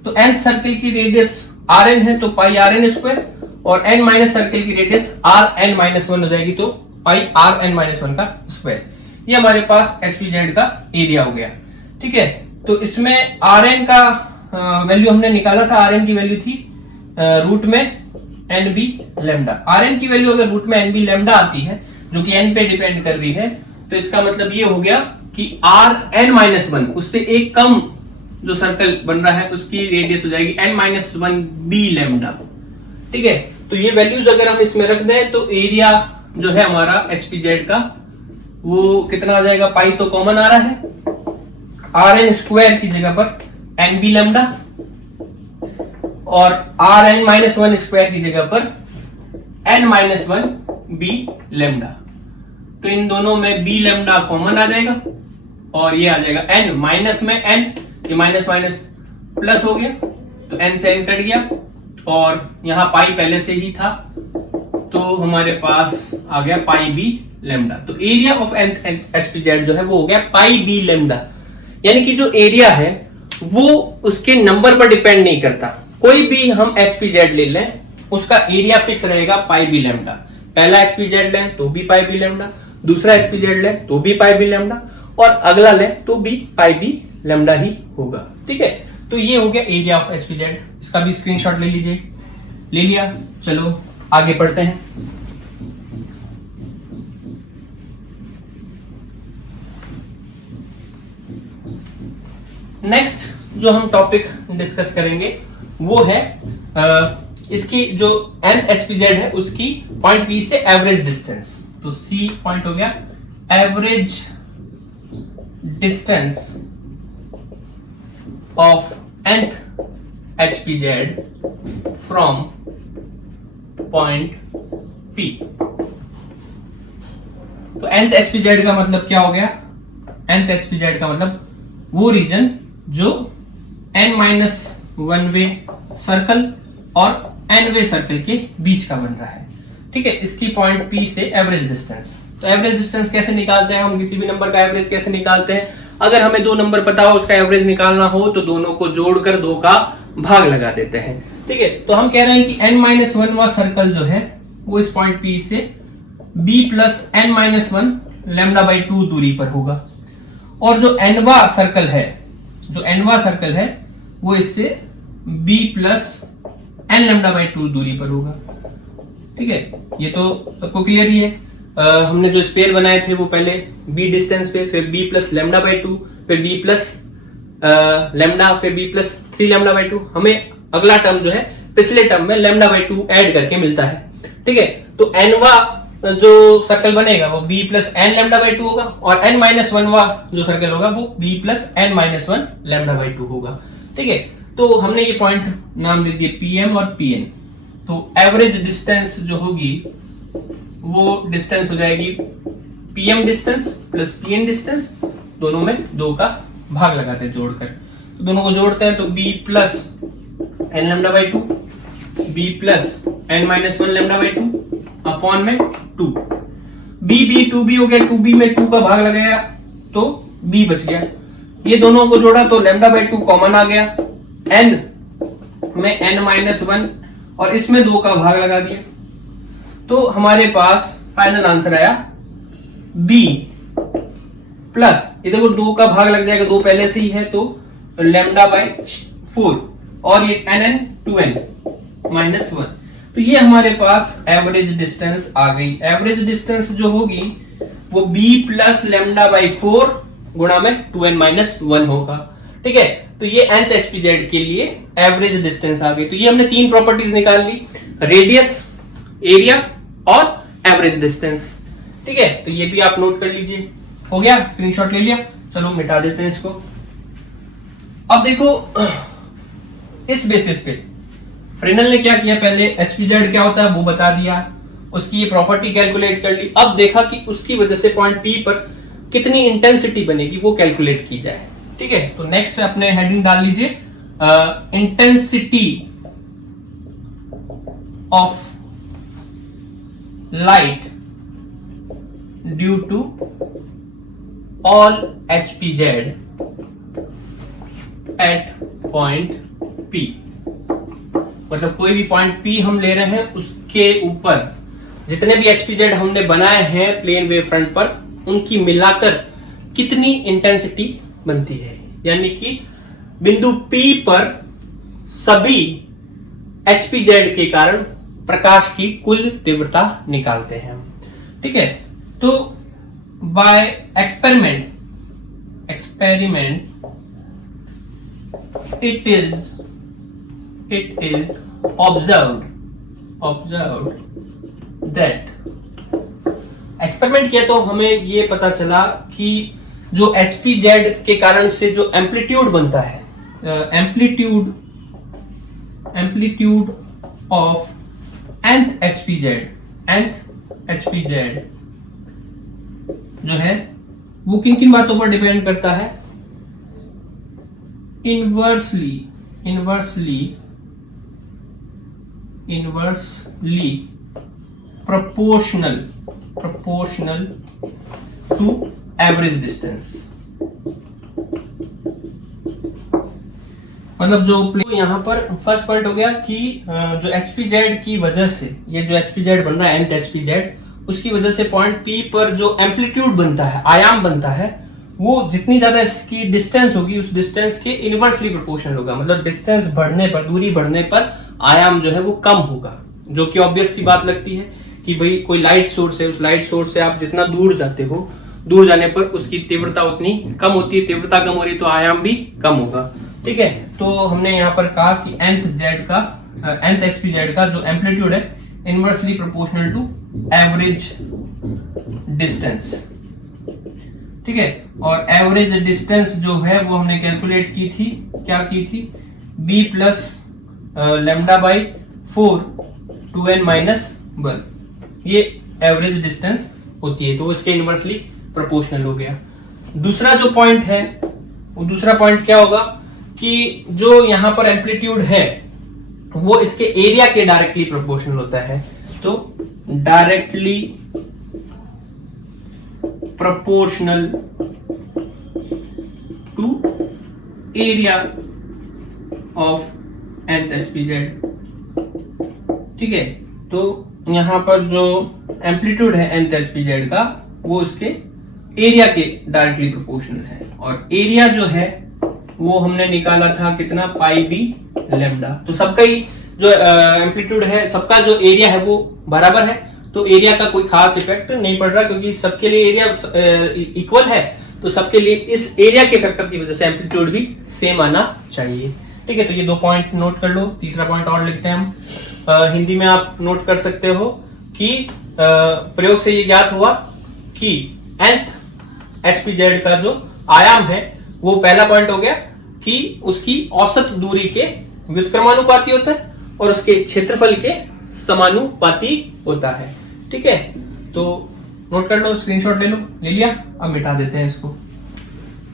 तो nth सर्कल की रेडियस Rn है तो पाई Rn स्क्वायर, और n माइनस सर्कल की रेडियस Rn माइनस 1 हो जाएगी तो पाई Rn माइनस 1 का स्क्वायर। ये हमारे पास HPZ का एरिया हो गया। ठीक है, तो इसमें Rn का वैल्यू हमने निकाला था, Rn की वैल्यू थी रूट में NB लैम्डा। Rn की वैल्यू अगर रूट में NB लैम्डा आती है जो कि n पे डिपेंड कर रही है, तो इसका मतलब ये हो गया कि Rn माइनस 1 उससे एक कम जो सर्कल बन रहा है उसकी रेडियस हो जाएगी n माइनस 1 B लैम्डा। ठीक है, तो ये वैल्यूज अगर हम इसमें रख दें तो एरिया जो है हमारा HPZ का वो कितना आ जाएगा, पाई तो कॉमन आ रहा है, Rn स्क्वायर की जगह पर NB लैम्डा और Rn माइनस 1 स्क्वायर की जगह पर n माइनस 1 B लैम्डा। तो इन दोनों में B लैम्डा कॉमन आ जाएगा और ये आ जाएगा n माइनस में n, ये माइनस माइनस प्लस हो गया तो n से n कट गया, और यहां पाई पहले से ही था तो हमारे पास आ गया पाई बी लैम्डा। तो एरिया ऑफ HPZ जो है वो हो गया पाई बी लैम्डा। यानी कि जो एरिया है वो उसके नंबर पर डिपेंड नहीं करता, कोई भी हम HPZ ले लें उसका एरिया फिक्स रहेगा पाई बी लैम्डा। पहला HPZ लें तो भी पाई बी लैम्डा, दूसरा HPZ लें तो भी पाई बी लैम्डा, और अगला लें तो भी पाई बी लैम्डा ही होगा। ठीक है, तो ये हो गया एरिया ऑफ HPZ। इसका भी स्क्रीनशॉट ले लीजिए। ले लिया, चलो आगे पढ़ते हैं। नेक्स्ट जो हम टॉपिक डिस्कस करेंगे वो है इसकी जो nth HPZ है उसकी पॉइंट P से एवरेज डिस्टेंस। तो C पॉइंट हो गया average distance of nth HPZ from point P। तो nth HPZ का मतलब क्या हो गया, nth HPZ का मतलब वो रीजन जो n-1 वे सर्कल और n वे सर्कल के बीच का बन रहा है। ठीक है, इसकी पॉइंट P से एवरेज डिस्टेंस। तो एवरेज डिस्टेंस कैसे निकालते हैं हम, किसी भी नंबर का एवरेज कैसे निकालते हैं, अगर हमें दो नंबर पता हो उसका एवरेज निकालना हो तो दोनों को जोड़कर 2 का भाग लगा देते हैं। ठीक है, तो हम कह रहे हैं कि n-1 वाला सर्कल जो है वो इस पॉइंट P से B plus n-1 lambda by 2 दूरी पर होगा, और जो n-वा सर्कल है वो इससे B plus n lambda by 2 दूरी पर होगा। ठीक है, ये तो सबको क्लियर ही है। हमने जो स्पेयर बनाए थे वो पहले B डिस्टेंस पे, फिर B प्लस लैम्डा बाई 2, फिर B प्लस लैम्डा, फिर B प्लस 3 लैम्डा बाई 2। हमें अगला टर्म जो है पिछले टर्म में लैम्डा बाई 2 ऐड करके मिलता है। ठीक है, तो n-वा जो सर्कल बनेगा वो B plus n lambda by 2 होगा, और n-1 वा जो सर्कल होगा वो B plus n-1 lambda by 2 होगा। ठीक है, तो हमने ये पॉइंट नाम दे दिए PM और PN। तो एवरेज डिस्टेंस जो होगी वो डिस्टेंस हो जाएगी PM distance plus PN distance, दोनों में 2 का भाग लगाते हैं जोड़कर। तो दोनों को जोड़ते हैं तो B plus n lambda by 2, B plus n-1 lambda by 2 upon में 2। B 2B हो गया, 2B में 2 का भाग लगाया तो B बच गया। ये दोनों को जोड़ा तो लैम्डा बाई 2 कॉमन आ गया, n में n-1 और इसमें 2 का भाग लगा दिया, तो हमारे पास फाइनल आंसर आया B प्लस, ये देखो 2 का भाग लग जाएगा, 2 पहले से ही है तो लैम्डा बाई 4, और ये n-2n माइनस 1। तो ये हमारे पास एवरेज डिस्टेंस आ गई। एवरेज डिस्टेंस जो होगी वो B प्लस लैम्डा बाई 4 गुणा में 2n माइनस 1 होगा। ठीक है, तो ये nth HPZ के लिए एवरेज डिस्टेंस आ गई। तो ये हमने 3 प्रॉपर्टीज निकाल ली, रेडियस, एरिया और एवरेज डिस्टेंस। ठीक है, तो ये भी आप नोट कर लीजिए। हो गया, स्क्रीनशॉट ले लिया, चलो मिटा देते हैं इसको। अब देखो इस बेसिस पे फ्रेनल ने क्या किया, पहले HPZ क्या होता है वो बता दिया, उसकी ये प्रॉपर्टी कैलकुलेट कर ली। अब देखा कि उसकी वजह से पॉइंट P पर कितनी इंटेंसिटी बनेगी वो कैलकुलेट की जाए। ठीक है, तो नेक्स्ट अपने हेडिंग डाल लीजिए intensity of light due to all HPZ at point P। मतलब कोई भी पॉइंट P हम ले रहे हैं, उसके ऊपर जितने भी HPZ हमने बनाए हैं प्लेन वेव फ्रंट पर, उनकी मिलाकर कितनी इंटेंसिटी बनती है। यानी कि बिंदु P पर सभी HPZ के कारण प्रकाश की कुल तीव्रता निकालते हैं हम। ठीक है, तो by experiment it is observed that, experiment किया तो हमें ये पता चला कि जो HPZ के कारण से जो एम्पलीट्यूड बनता है, एम्पलीट्यूड ऑफ nth HPZ जो है वो किन किन बातों पर डिपेंड करता है। Inversely proportional to average distance। मतलब जो यहाँ पर फर्स्ट पॉइंट हो गया कि जो HPZ की वजह से, ये जो HPZ बन रहा है nth HPZ, उसकी वजह से पॉइंट P पर जो एम्पलीट्यूड बनता है, आयाम बनता है, वो जितनी ज्यादा इसकी डिस्टेंस होगी उस डिस्टेंस के इनवर्सली प्रोपोर्शनल होगा। मतलब डिस्टेंस बढ़ने पर, दूरी बढ़ने पर आयाम जो है वो कम होगा, जो कि ऑब्वियस सी बात लगती है कि भाई कोई लाइट सोर्स है, उस लाइट सोर्स से आप जितना दूर जाते हो, दूर जाने पर उसकी तीव्रता उतनी कम होती है, तीव्रता कम हो रही तो आयाम भी कम होगा। ठीक है, तो हमने यहाँ पर कहा कि nth HPZ का जो एम्पलीट्यूड है inversely proportional to average distance. ठीक है, और एवरेज डिस्टेंस जो है वो हमने कैलकुलेट की थी, क्या की थी, b plus lambda by 4 2n minus 1, ये एवरेज डिस्टेंस होती है, तो इसके इनवर्सली प्रोपोर्शनल हो गया। दूसरा जो पॉइंट है, वो दूसरा पॉइंट क्या होगा कि जो यहां पर एम्पलीट्यूड है वो इसके एरिया के डायरेक्टली प्रोपोर्शनल होता है। तो directly proportional to area of nth HPZ। ठीक है, तो यहां पर जो एम्पलीट्यूड है nth HPZ का वो इसके एरिया के डायरेक्टली प्रोपोर्शनल है, और एरिया जो है वो हमने निकाला था कितना, पाई बी लैम्डा। तो सबका ही जो एम्पलीट्यूड है, सबका जो एरिया है वो बराबर है, तो एरिया का कोई खास इफेक्ट नहीं पड़ रहा, क्योंकि सबके लिए एरिया इक्वल है, तो सबके लिए इस एरिया के फैक्टर की वजह से एम्पलीट्यूड भी सेम आना चाहिए। ठीक है, तो ये 2 पॉइंट नोट कर लो। तीसरा पॉइंट और लिखते हैं हम, हिंदी में आप नोट कर सकते हो कि प्रयोग से ये ज्ञात हुआ कि nth HPZ का जो आयाम है वो पहला पॉइंट हो गया कि उसकी औसत दूरी के व्युत्क्रमानुपाती होता है और उसके क्षेत्रफल के समानुपाती होता है। ठीक है, तो नोट कर लो, स्क्रीनशॉट ले लो, ले लिया, अब मिटा देते हैं इसको।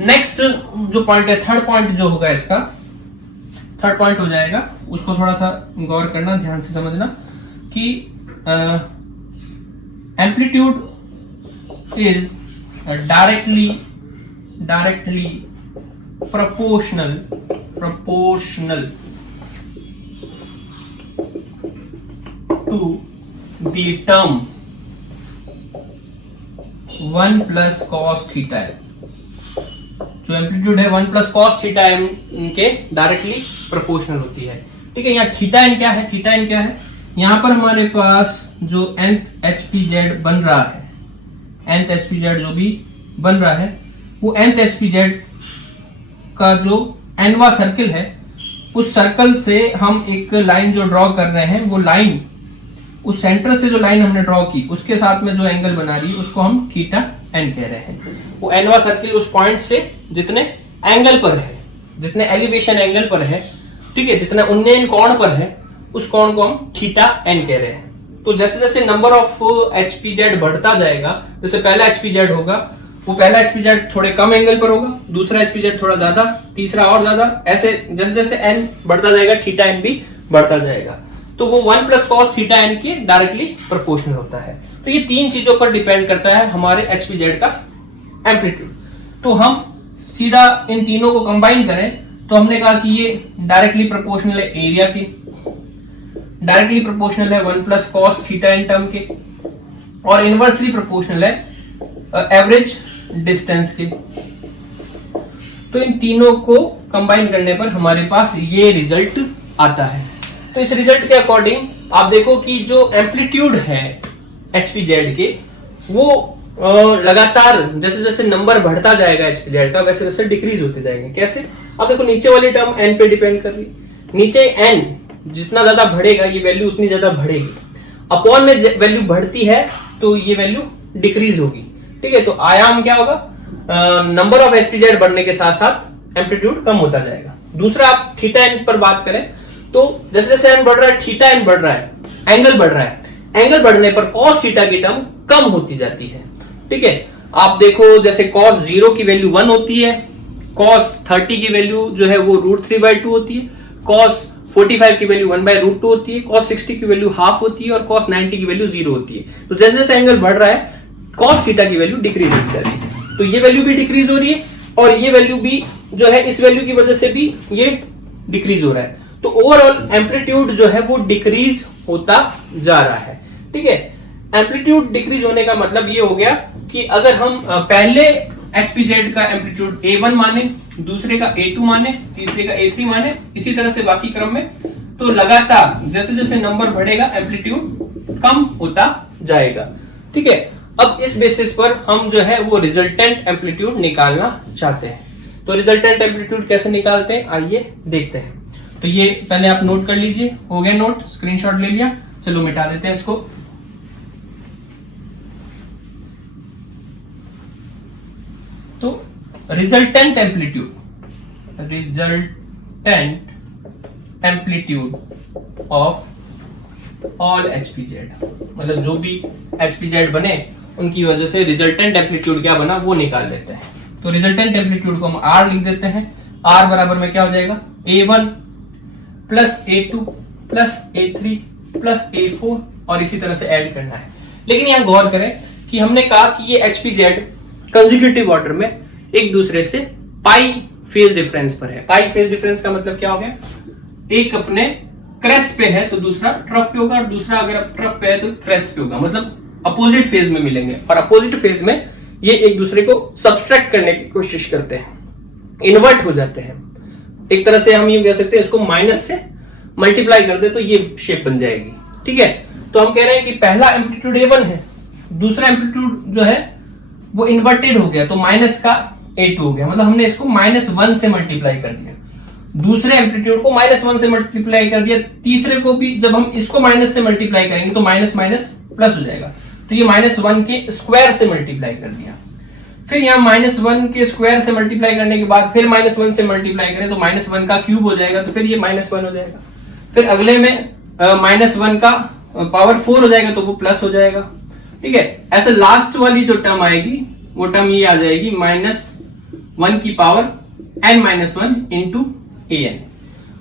नेक्स्ट जो पॉइंट है, थर्ड पॉइंट जो होगा इसका, थर्ड पॉइंट हो जाएगा, उसको थोड़ा सा गौर करना, ध्यान से समझना कि amplitude is directly proportional to the term 1 plus cos theta m। जो एम्पलीट्यूड है 1 plus cos theta m के डायरेक्टली प्रोपोर्शनल होती है। ठीक है, यहाँ थीटा एन क्या है, थीटा एन क्या है, यहाँ पर हमारे पास जो nth HPZ बन रहा है, nth HPZ जो भी बन रहा है, वो nth HPZ का जो nवां सर्किल है, उस सर्कल से हम एक लाइन जो ड्रॉ कर रहे हैं, वो लाइन उस सेंटर से जो लाइन हमने ड्रॉ की उसके साथ में जो एंगल बना रही है उसको हम थीटा एन कह रहे हैं। वो nवां सर्किल उस पॉइंट से जितने एंगल पर है, जितने एलिवेशन एंगल पर है, ठीक है, जितने उन्नयन कोण पर है, उस कोण को हम थीटा एन कह रहे हैं। तो जैसे जैसे नंबर ऑफ HPZ बढ़ता जाएगा, जैसे पहला HPZ होगा, वो पहला HPZ थोड़े कम एंगल पर होगा, दूसरा HPZ थोड़ा ज्यादा, तीसरा और ज्यादा, ऐसे जैसे जैसे n बढ़ता जाएगा थीटा n भी बढ़ता जाएगा। तो वो 1 plus cos थीटा n के डायरेक्टली प्रोपोर्शनल होता है। तो ये तीन चीजों पर डिपेंड करता है हमारे HPZ का एम्पलीट्यूड। तो हम सीधा इन तीनों को कंबाइन करें तो हमने कहा कि ये डायरेक्टली प्रोपोर्शनल है एरिया के, डायरेक्टली प्रोपोर्शनल है 1 plus cos theta in term के, और इनवर्सली प्रोपोर्शनल है एवरेज डिस्टेंस के। तो इन तीनों को कंबाइन करने पर हमारे पास ये रिजल्ट आता है। तो इस रिजल्ट के अकॉर्डिंग आप देखो कि जो एम्पलीट्यूड है HPZ के वो लगातार जैसे जैसे नंबर बढ़ता जाएगा HPZ का वैसे वैसे डिक्रीज होते जाएंगे। कैसे? अब देखो नीचे वाली टर्म n पे डिपेंड कर रही, नीचे n जितना ज्यादा बढ़ेगा ये वैल्यू उतनी ज्यादा बढ़ेगी, अपॉन में वैल्यू बढ़ती है तो ये वैल्यू डिक्रीज होगी। ठीक है, तो आयाम क्या होगा, नंबर ऑफ HPZ बढ़ने के साथ साथ एम्पलीट्यूड कम होता जाएगा। दूसरा आप थीटा n पर बात करें तो जैसे जैसे n बढ़ रहा है थीटा n बढ़ रहा है, एंगल बढ़ रहा है, एंगल बढ़ने पर cos थीटा की टर्म कम होती जाती है। ठीक है, आप देखो जैसे cos 0 की वैल्यू 1 होती है, cos 30 की वैल्यू जो है वो √3/2 होती है, cos 45 की वैल्यू 1/√2 होती है, cos 60 की वैल्यू हाफ होती है और cos 90 की वैल्यू 0 होती है। तो जैसे जैसे एंगल बढ़ रहा है cos थीटा की वैल्यू डिक्रीज होती जा रही है, तो ये वैल्यू भी डिक्रीज हो रही है और ये वैल्यू भी जो है इस वैल्यू की वजह से भी ये डिक्रीज हो रहा है। तो ओवरऑल एम्पलीट्यूड जो है वो डिक्रीज होता जा रहा है। ठीक है, एम्पलीट्यूड डिक्रीज होने का मतलब ये हो गया कि अगर हम पहले HPZ का एम्पलीट्यूड A1 माने, दूसरे का A2 माने, तीसरे का A3 माने, इसी तरह से बाकी क्रम में, तो लगातार जैसे जैसे नंबर बढ़ेगा एम्पलीट्यूड कम होता जाएगा। ठीक है, अब इस बेसिस पर हम जो है वो रिजल्टेंट एम्पलीट्यूड निकालना चाहते हैं। तो रिजल्टेंट एम्पलीट्यूड कैसे निकालते हैं आइए देखते हैं। तो ये पहले आप नोट कर लीजिए, हो गया नोट, स्क्रीनशॉट ले लिया, चलो मिटा देते हैं इसको। तो resultant amplitude of all HPZ, मतलब जो भी HPZ बने उनकी वजह से रिजल्टेंट एम्पलीट्यूड क्या बना वो निकाल लेते हैं। तो रिजल्टेंट एम्पलीट्यूड को हम R लिख देते हैं। R बराबर में क्या हो जाएगा, A1 plus A2 plus A3 plus A4 और इसी तरह से ऐड करना है। लेकिन यहां गौर करें कि हमने कहा कि ये HPZ कंसेक्यूटिव ऑर्डर में एक दूसरे से पाई फेज डिफरेंस पर है। पाई फेज डिफरेंस का मतलब क्या हो गया, एक अपने क्रेस्ट पे है तो दूसरा ट्रफ पे होगा, और दूसरा अगर ट्रफ पे है तो क्रेस्ट पे होगा, मतलब अपोजिट फेज में मिलेंगे। और अपोजिट फेज में ये एक दूसरे को सब्सट्रैक्ट करने की कोशिश करते हैं, इन्वर्ट हो जाते हैं। एक तरह से हम ये कह सकते हैं इसको माइनस से मल्टीप्लाई कर दे तो ये शेप बन जाएगी। ठीक है, तो हम कह रहे हैं कि पहला एम्पलीट्यूड A1 है, दूसरा एम्पलीट्यूड जो है वो इन्वर्टेड हो गया तो माइनस का A2 हो गया, मतलब हमने इसको -1 से मल्टीप्लाई कर दिया, दूसरे एम्पलीट्यूड को -1 से मल्टीप्लाई कर दिया, तीसरे को भी जब हम इसको माइनस से मल्टीप्लाई करेंगे तो माइनस माइनस प्लस हो जाएगा, तो ये -1 के स्क्वायर से मल्टीप्लाई कर दिया। फिर यहाँ -1 के स्क्वायर से मल्टीप्लाई करने के बाद फिर -1 से मल्टीप्लाई करें तो -1 का क्यूब हो जाएगा, तो फिर ये -1 हो जाएगा। फिर अगले में -1 का पावर 4 हो जाएगा तो वो प्लस हो जाएगा। ठीक है, ऐसे लास्ट वाली जो टर्म आएगी वो टर्म ये आ जाएगी -1 की पावर n-1 इंटू an।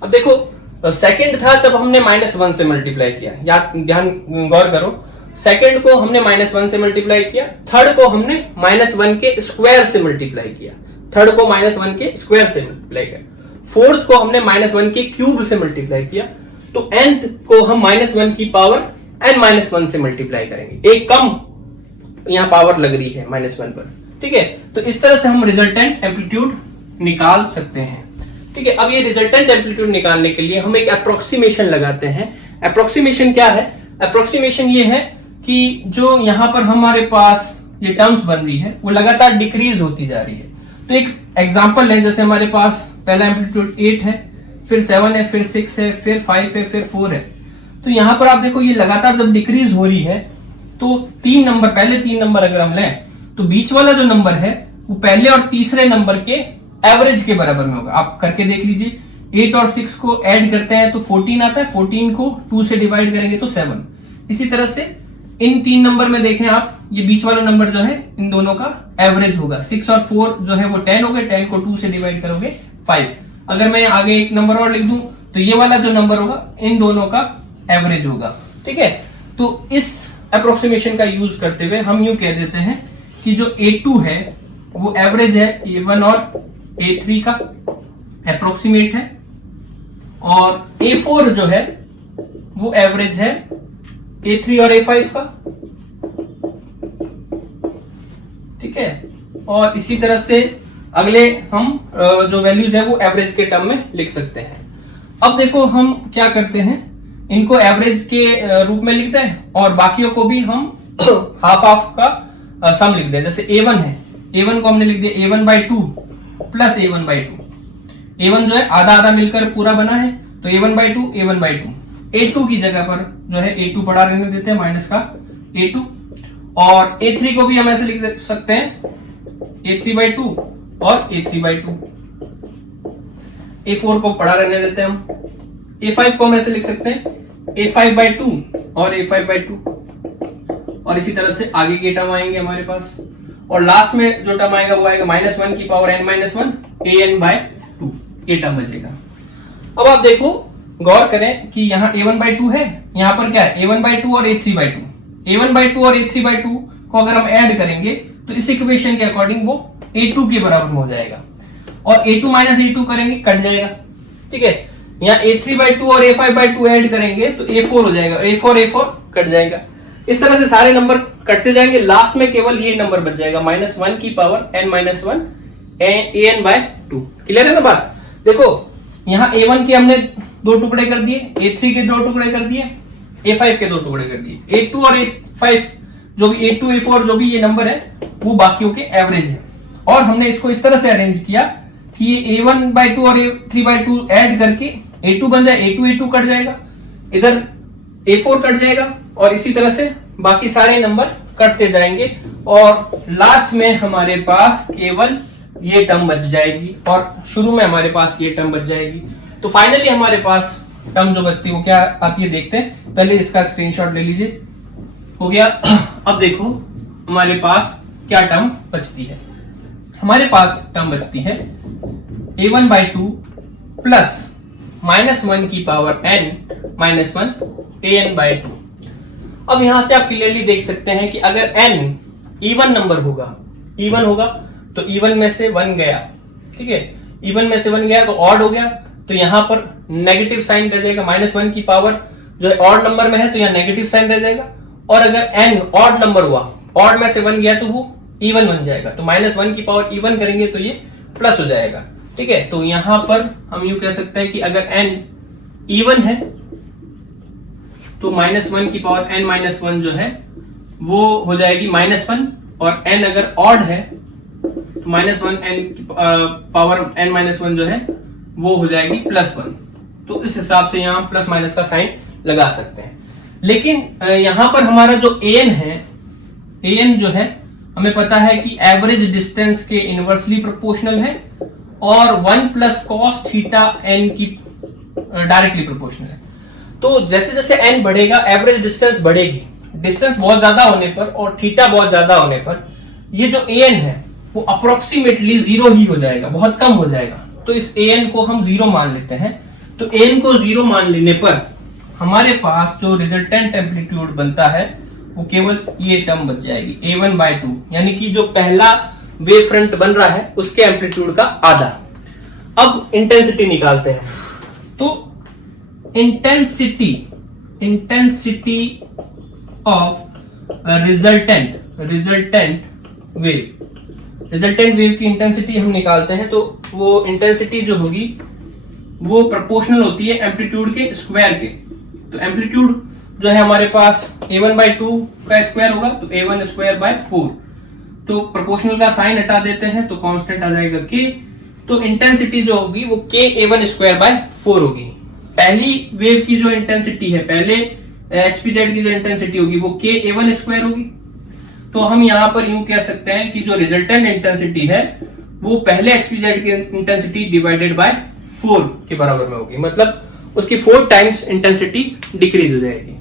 अब देखो सेकंड था तब हमने -1 से मल्टीप्लाई किया, याद ध्यान गौर करो, सेकंड को हमने -1 से मल्टीप्लाई किया, थर्ड को हमने -1 के स्क्वायर से मल्टीप्लाई किया, थर्ड को -1 के स्क्वायर से मल्टीप्लाई किया, फोर्थ को हमने -1 के क्यूब से मल्टीप्लाई किया, तो nth को हम -1 की पावर n-1 से मल्टीप्लाई करेंगे, एक कम यहां पावर लग रही है -1 पर। ठीक है, तो इस तरह से हम रिजल्टेंट एम्पलीट्यूड निकाल सकते हैं। ठीक है, अब ये रिजल्टेंट एम्पलीट्यूड निकालने के लिए हम एक अप्रोक्सीमेशन लगाते हैं। अप्रोक्सीमेशन क्या है, अप्रोक्सीमेशन ये है कि जो यहां पर हमारे पास ये टर्म्स बन रही है वो लगातार डिक्रीज होती जा रही है। तो एक एग्जांपल है, जैसे हमारे पास पहला एम्पलीट्यूड 8 है, फिर 7 है, फिर 6 है, फिर 5 है, फिर 4 है। तो यहां पर आप देखो ये लगातार जब डिक्रीज हो रही है तो पहले तीन नंबर अगर हम लें तो बीच वाला जो नंबर है वो पहले और तीसरे नंबर के एवरेज के बराबर में होगा। आप करके देख लीजिए, 8 और 6 को ऐड करते हैं तो 14 आता है, 14 को 2 से डिवाइड करेंगे तो 7। इसी तरह से इन तीन नंबर में देखें आप, ये बीच वाला नंबर जो है इन दोनों का एवरेज होगा। 6 और 4 जो है वो 10 हो गए, 10 को 2 से डिवाइड करोगे 5। अगर मैं आगे एक नंबर और लिख दूं तो ये वाला जो नंबर होगा इन दोनों का एवरेज होगा। ठीक है, तो इस अप्रोक्सीमेशन का यूज करते हुए हम यूं कह देते हैं कि जो A2 है वो एवरेज है A1 और A3 का, अप्रोक्सीमेट है, और A4 जो है वो एवरेज है A3 और A5 का, ठीक है। और इसी तरह से अगले हम जो वैल्यूज है वो एवरेज के टर्म में लिख सकते हैं। अब देखो हम क्या करते हैं, इनको एवरेज के रूप में लिखते हैं और बाकियों को भी हम हाफ हाफ का सम लिख दें। जैसे A1 है, A1 को हमने लिख दिया A1/2 प्लस A1/2। A1 जो है आधा आधा मिलकर पूरा बना है, तो A1/2 A1/2। A2 की जगह पर जो है A2 पड़ा रहने देते हैं, माइनस का A2। और A3 को भी हम ऐसे लिख सकते हैं A3/2 और A3/2। A4 को पड़ा रहने देते हैं हम। A5 को हम ऐसे लिख सकते हैं A5/2 और A5/2। और इसी तरह से आगे के टर्म आएंगे हमारे पास, और लास्ट में जो टर्म आएगा वो आएगा -1 की पावर n-1 an/2, ये टर्म बचेगा। अब आप देखो, गौर करें कि यहाँ A1/2 है, यहाँ पर क्या है A1/2 और A3/2। A1/2 और A3/2 को अगर हम ऐड करेंगे तो इस इक्वेशन के अकॉर्डिंग वो A2 के बराबर हो जाएगा, और A2 माइनस A2 करेंगे कट जाएगा, ठीक है। यहाँ A3/2 और A5/2 ऐड करेंगे तो A4 हो जाएगा, A4 कट जाएगा। इस तरह से सारे नंबर कटते जाएंगे, लास्ट में केवल ये नंबर बच जाएगा -1 की पावर n-1 an/2। क्लियर है ना बात? देखो यहाँ A1 के हमने 2 टुकड़े कर दिए, A3 के 2 टुकड़े कर दिए, A5 के 2 टुकड़े कर दिए। A2 और A5 जो भी A2 A4 जो भी ये नंबर है वो बाकियों के एवरेज है, और हमने इसको इस तरह से अरेंज किया कि ये A1/2 और A3/2 ऐड करके A2 बन जाए, A2 कट जाएगा, इधर A4 कट जाएगा, और इसी तरह से बाकी सारे नंबर कटते जाएंगे, और लास्ट में हमारे पास केवल ये टर्म बच जाएगी, और शुरू में हमारे पास ये टर्म बच जाएगी। तो फाइनली हमारे पास टर्म जो बचती है वो क्या आती है देखते हैं। पहले इसका स्क्रीनशॉट ले लीजिए, हो गया। अब देखो हमारे पास क्या टर्म बचती है। हमारे पास टर्म बचती है A1/2 प्लस -1 की पावर n-1 an/2। अब यहां से आप क्लियरली देख सकते हैं कि अगर n इवन नंबर होगा, इवन होगा तो इवन में से 1 गया, ठीक है, इवन में से 1 गया तो ऑड हो गया, तो यहां पर नेगेटिव साइन रह जाएगा। -1 की पावर जो है ऑड नंबर में है तो यहां नेगेटिव साइन रह जाएगा, और अगर n ऑड नंबर हुआ, ऑड में से 1 गया तो वो इवन बन जाएगा, तो -1 की पावर इवन करेंगे तो ये प्लस हो जाएगा, ठीक है। तो यहां पर हम यूं कह सकते हैं कि अगर n इवन है तो -1 की पावर n-1 जो है वो हो जाएगी -1, और n अगर ऑड है तो -1 n की पावर n-1 जो है वो हो जाएगी +1। तो इस हिसाब से यहां प्लस माइनस का साइन लगा सकते हैं। लेकिन यहां पर हमारा जो an है, an जो है हमें पता है कि एवरेज डिस्टेंस के इनवर्सली प्रोपोर्शनल है, और 1 + cos थीटा n की डायरेक्टली प्रोपोर्शनल है। तो जैसे जैसे n बढ़ेगा एवरेज डिस्टेंस बढ़ेगी, डिस्टेंस बहुत ज्यादा होने पर और थीटा बहुत ज्यादा होने पर ये जो an है वो अप्रोक्सीमेटली 0 ही हो जाएगा, बहुत कम हो जाएगा। तो इस an को हम 0 मान लेते हैं। तो an को 0 मान लेने पर हमारे पास जो रिजल्टेंट एम्पलीट्यूड बनता है वो केवल ये टर्म बच जाएगी A1/2, यानी कि जो पहला वेव फ्रंट बन रहा है उसके एम्पलीट्यूड का आधा। अब इंटेंसिटी निकालते हैं। तो इंटेंसिटी ऑफ रिजल्टेंट वेव की इंटेंसिटी हम निकालते हैं, तो वो इंटेंसिटी जो होगी वो प्रोपोर्शनल होती है एम्पलीट्यूड के स्क्वायर के। तो एम्पलीट्यूड जो है हमारे पास A1/2 का स्क्वायर होगा तो A1²/4। तो प्रोपोर्शनल का साइन हटा देते हैं तो कांस्टेंट आ जाएगा K। तो इंटेंसिटी जो होगी वो K A1²/4 होगी। पहली वेव की जो इंटेंसिटी है, पहले HPZ की जो इंटेंसिटी होगी वो K A1² होगी। तो हम यहां पर यूं कह सकते हैं कि जो रिजल्टेंट इंटेंसिटी है वो पहले HPZ की इंटेंसिटी डिवाइडेड बाय 4 के बराबर में होगी, मतलब उसकी 4 टाइम्स इंटेंसिटी डिक्रीज हो जाएगी।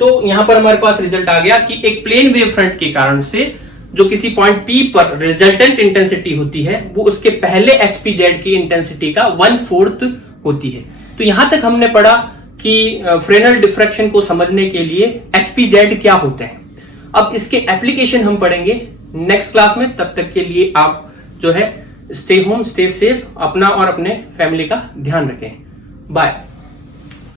तो यहां पर हमारे पास रिजल्ट आ गया कि एक प्लेन वेव फ्रंट के कारण से जो किसी पॉइंट P पर रिजल्टेंट इंटेंसिटी होती है वो उसके पहले HPZ की इंटेंसिटी का 1/4 होती है। तो यहां तक हमने पढ़ा कि फ्रेनेल डिफ्रैक्शन को समझने के लिए HPZ क्या होता है। अब इसके एप्लीकेशन हम पढ़ेंगे नेक्स्ट क्लास में। तब तक के लिए आप जो है स्टे होम, स्टे सेफ, अपना और अपने फैमिली का ध्यान रखें। बाय।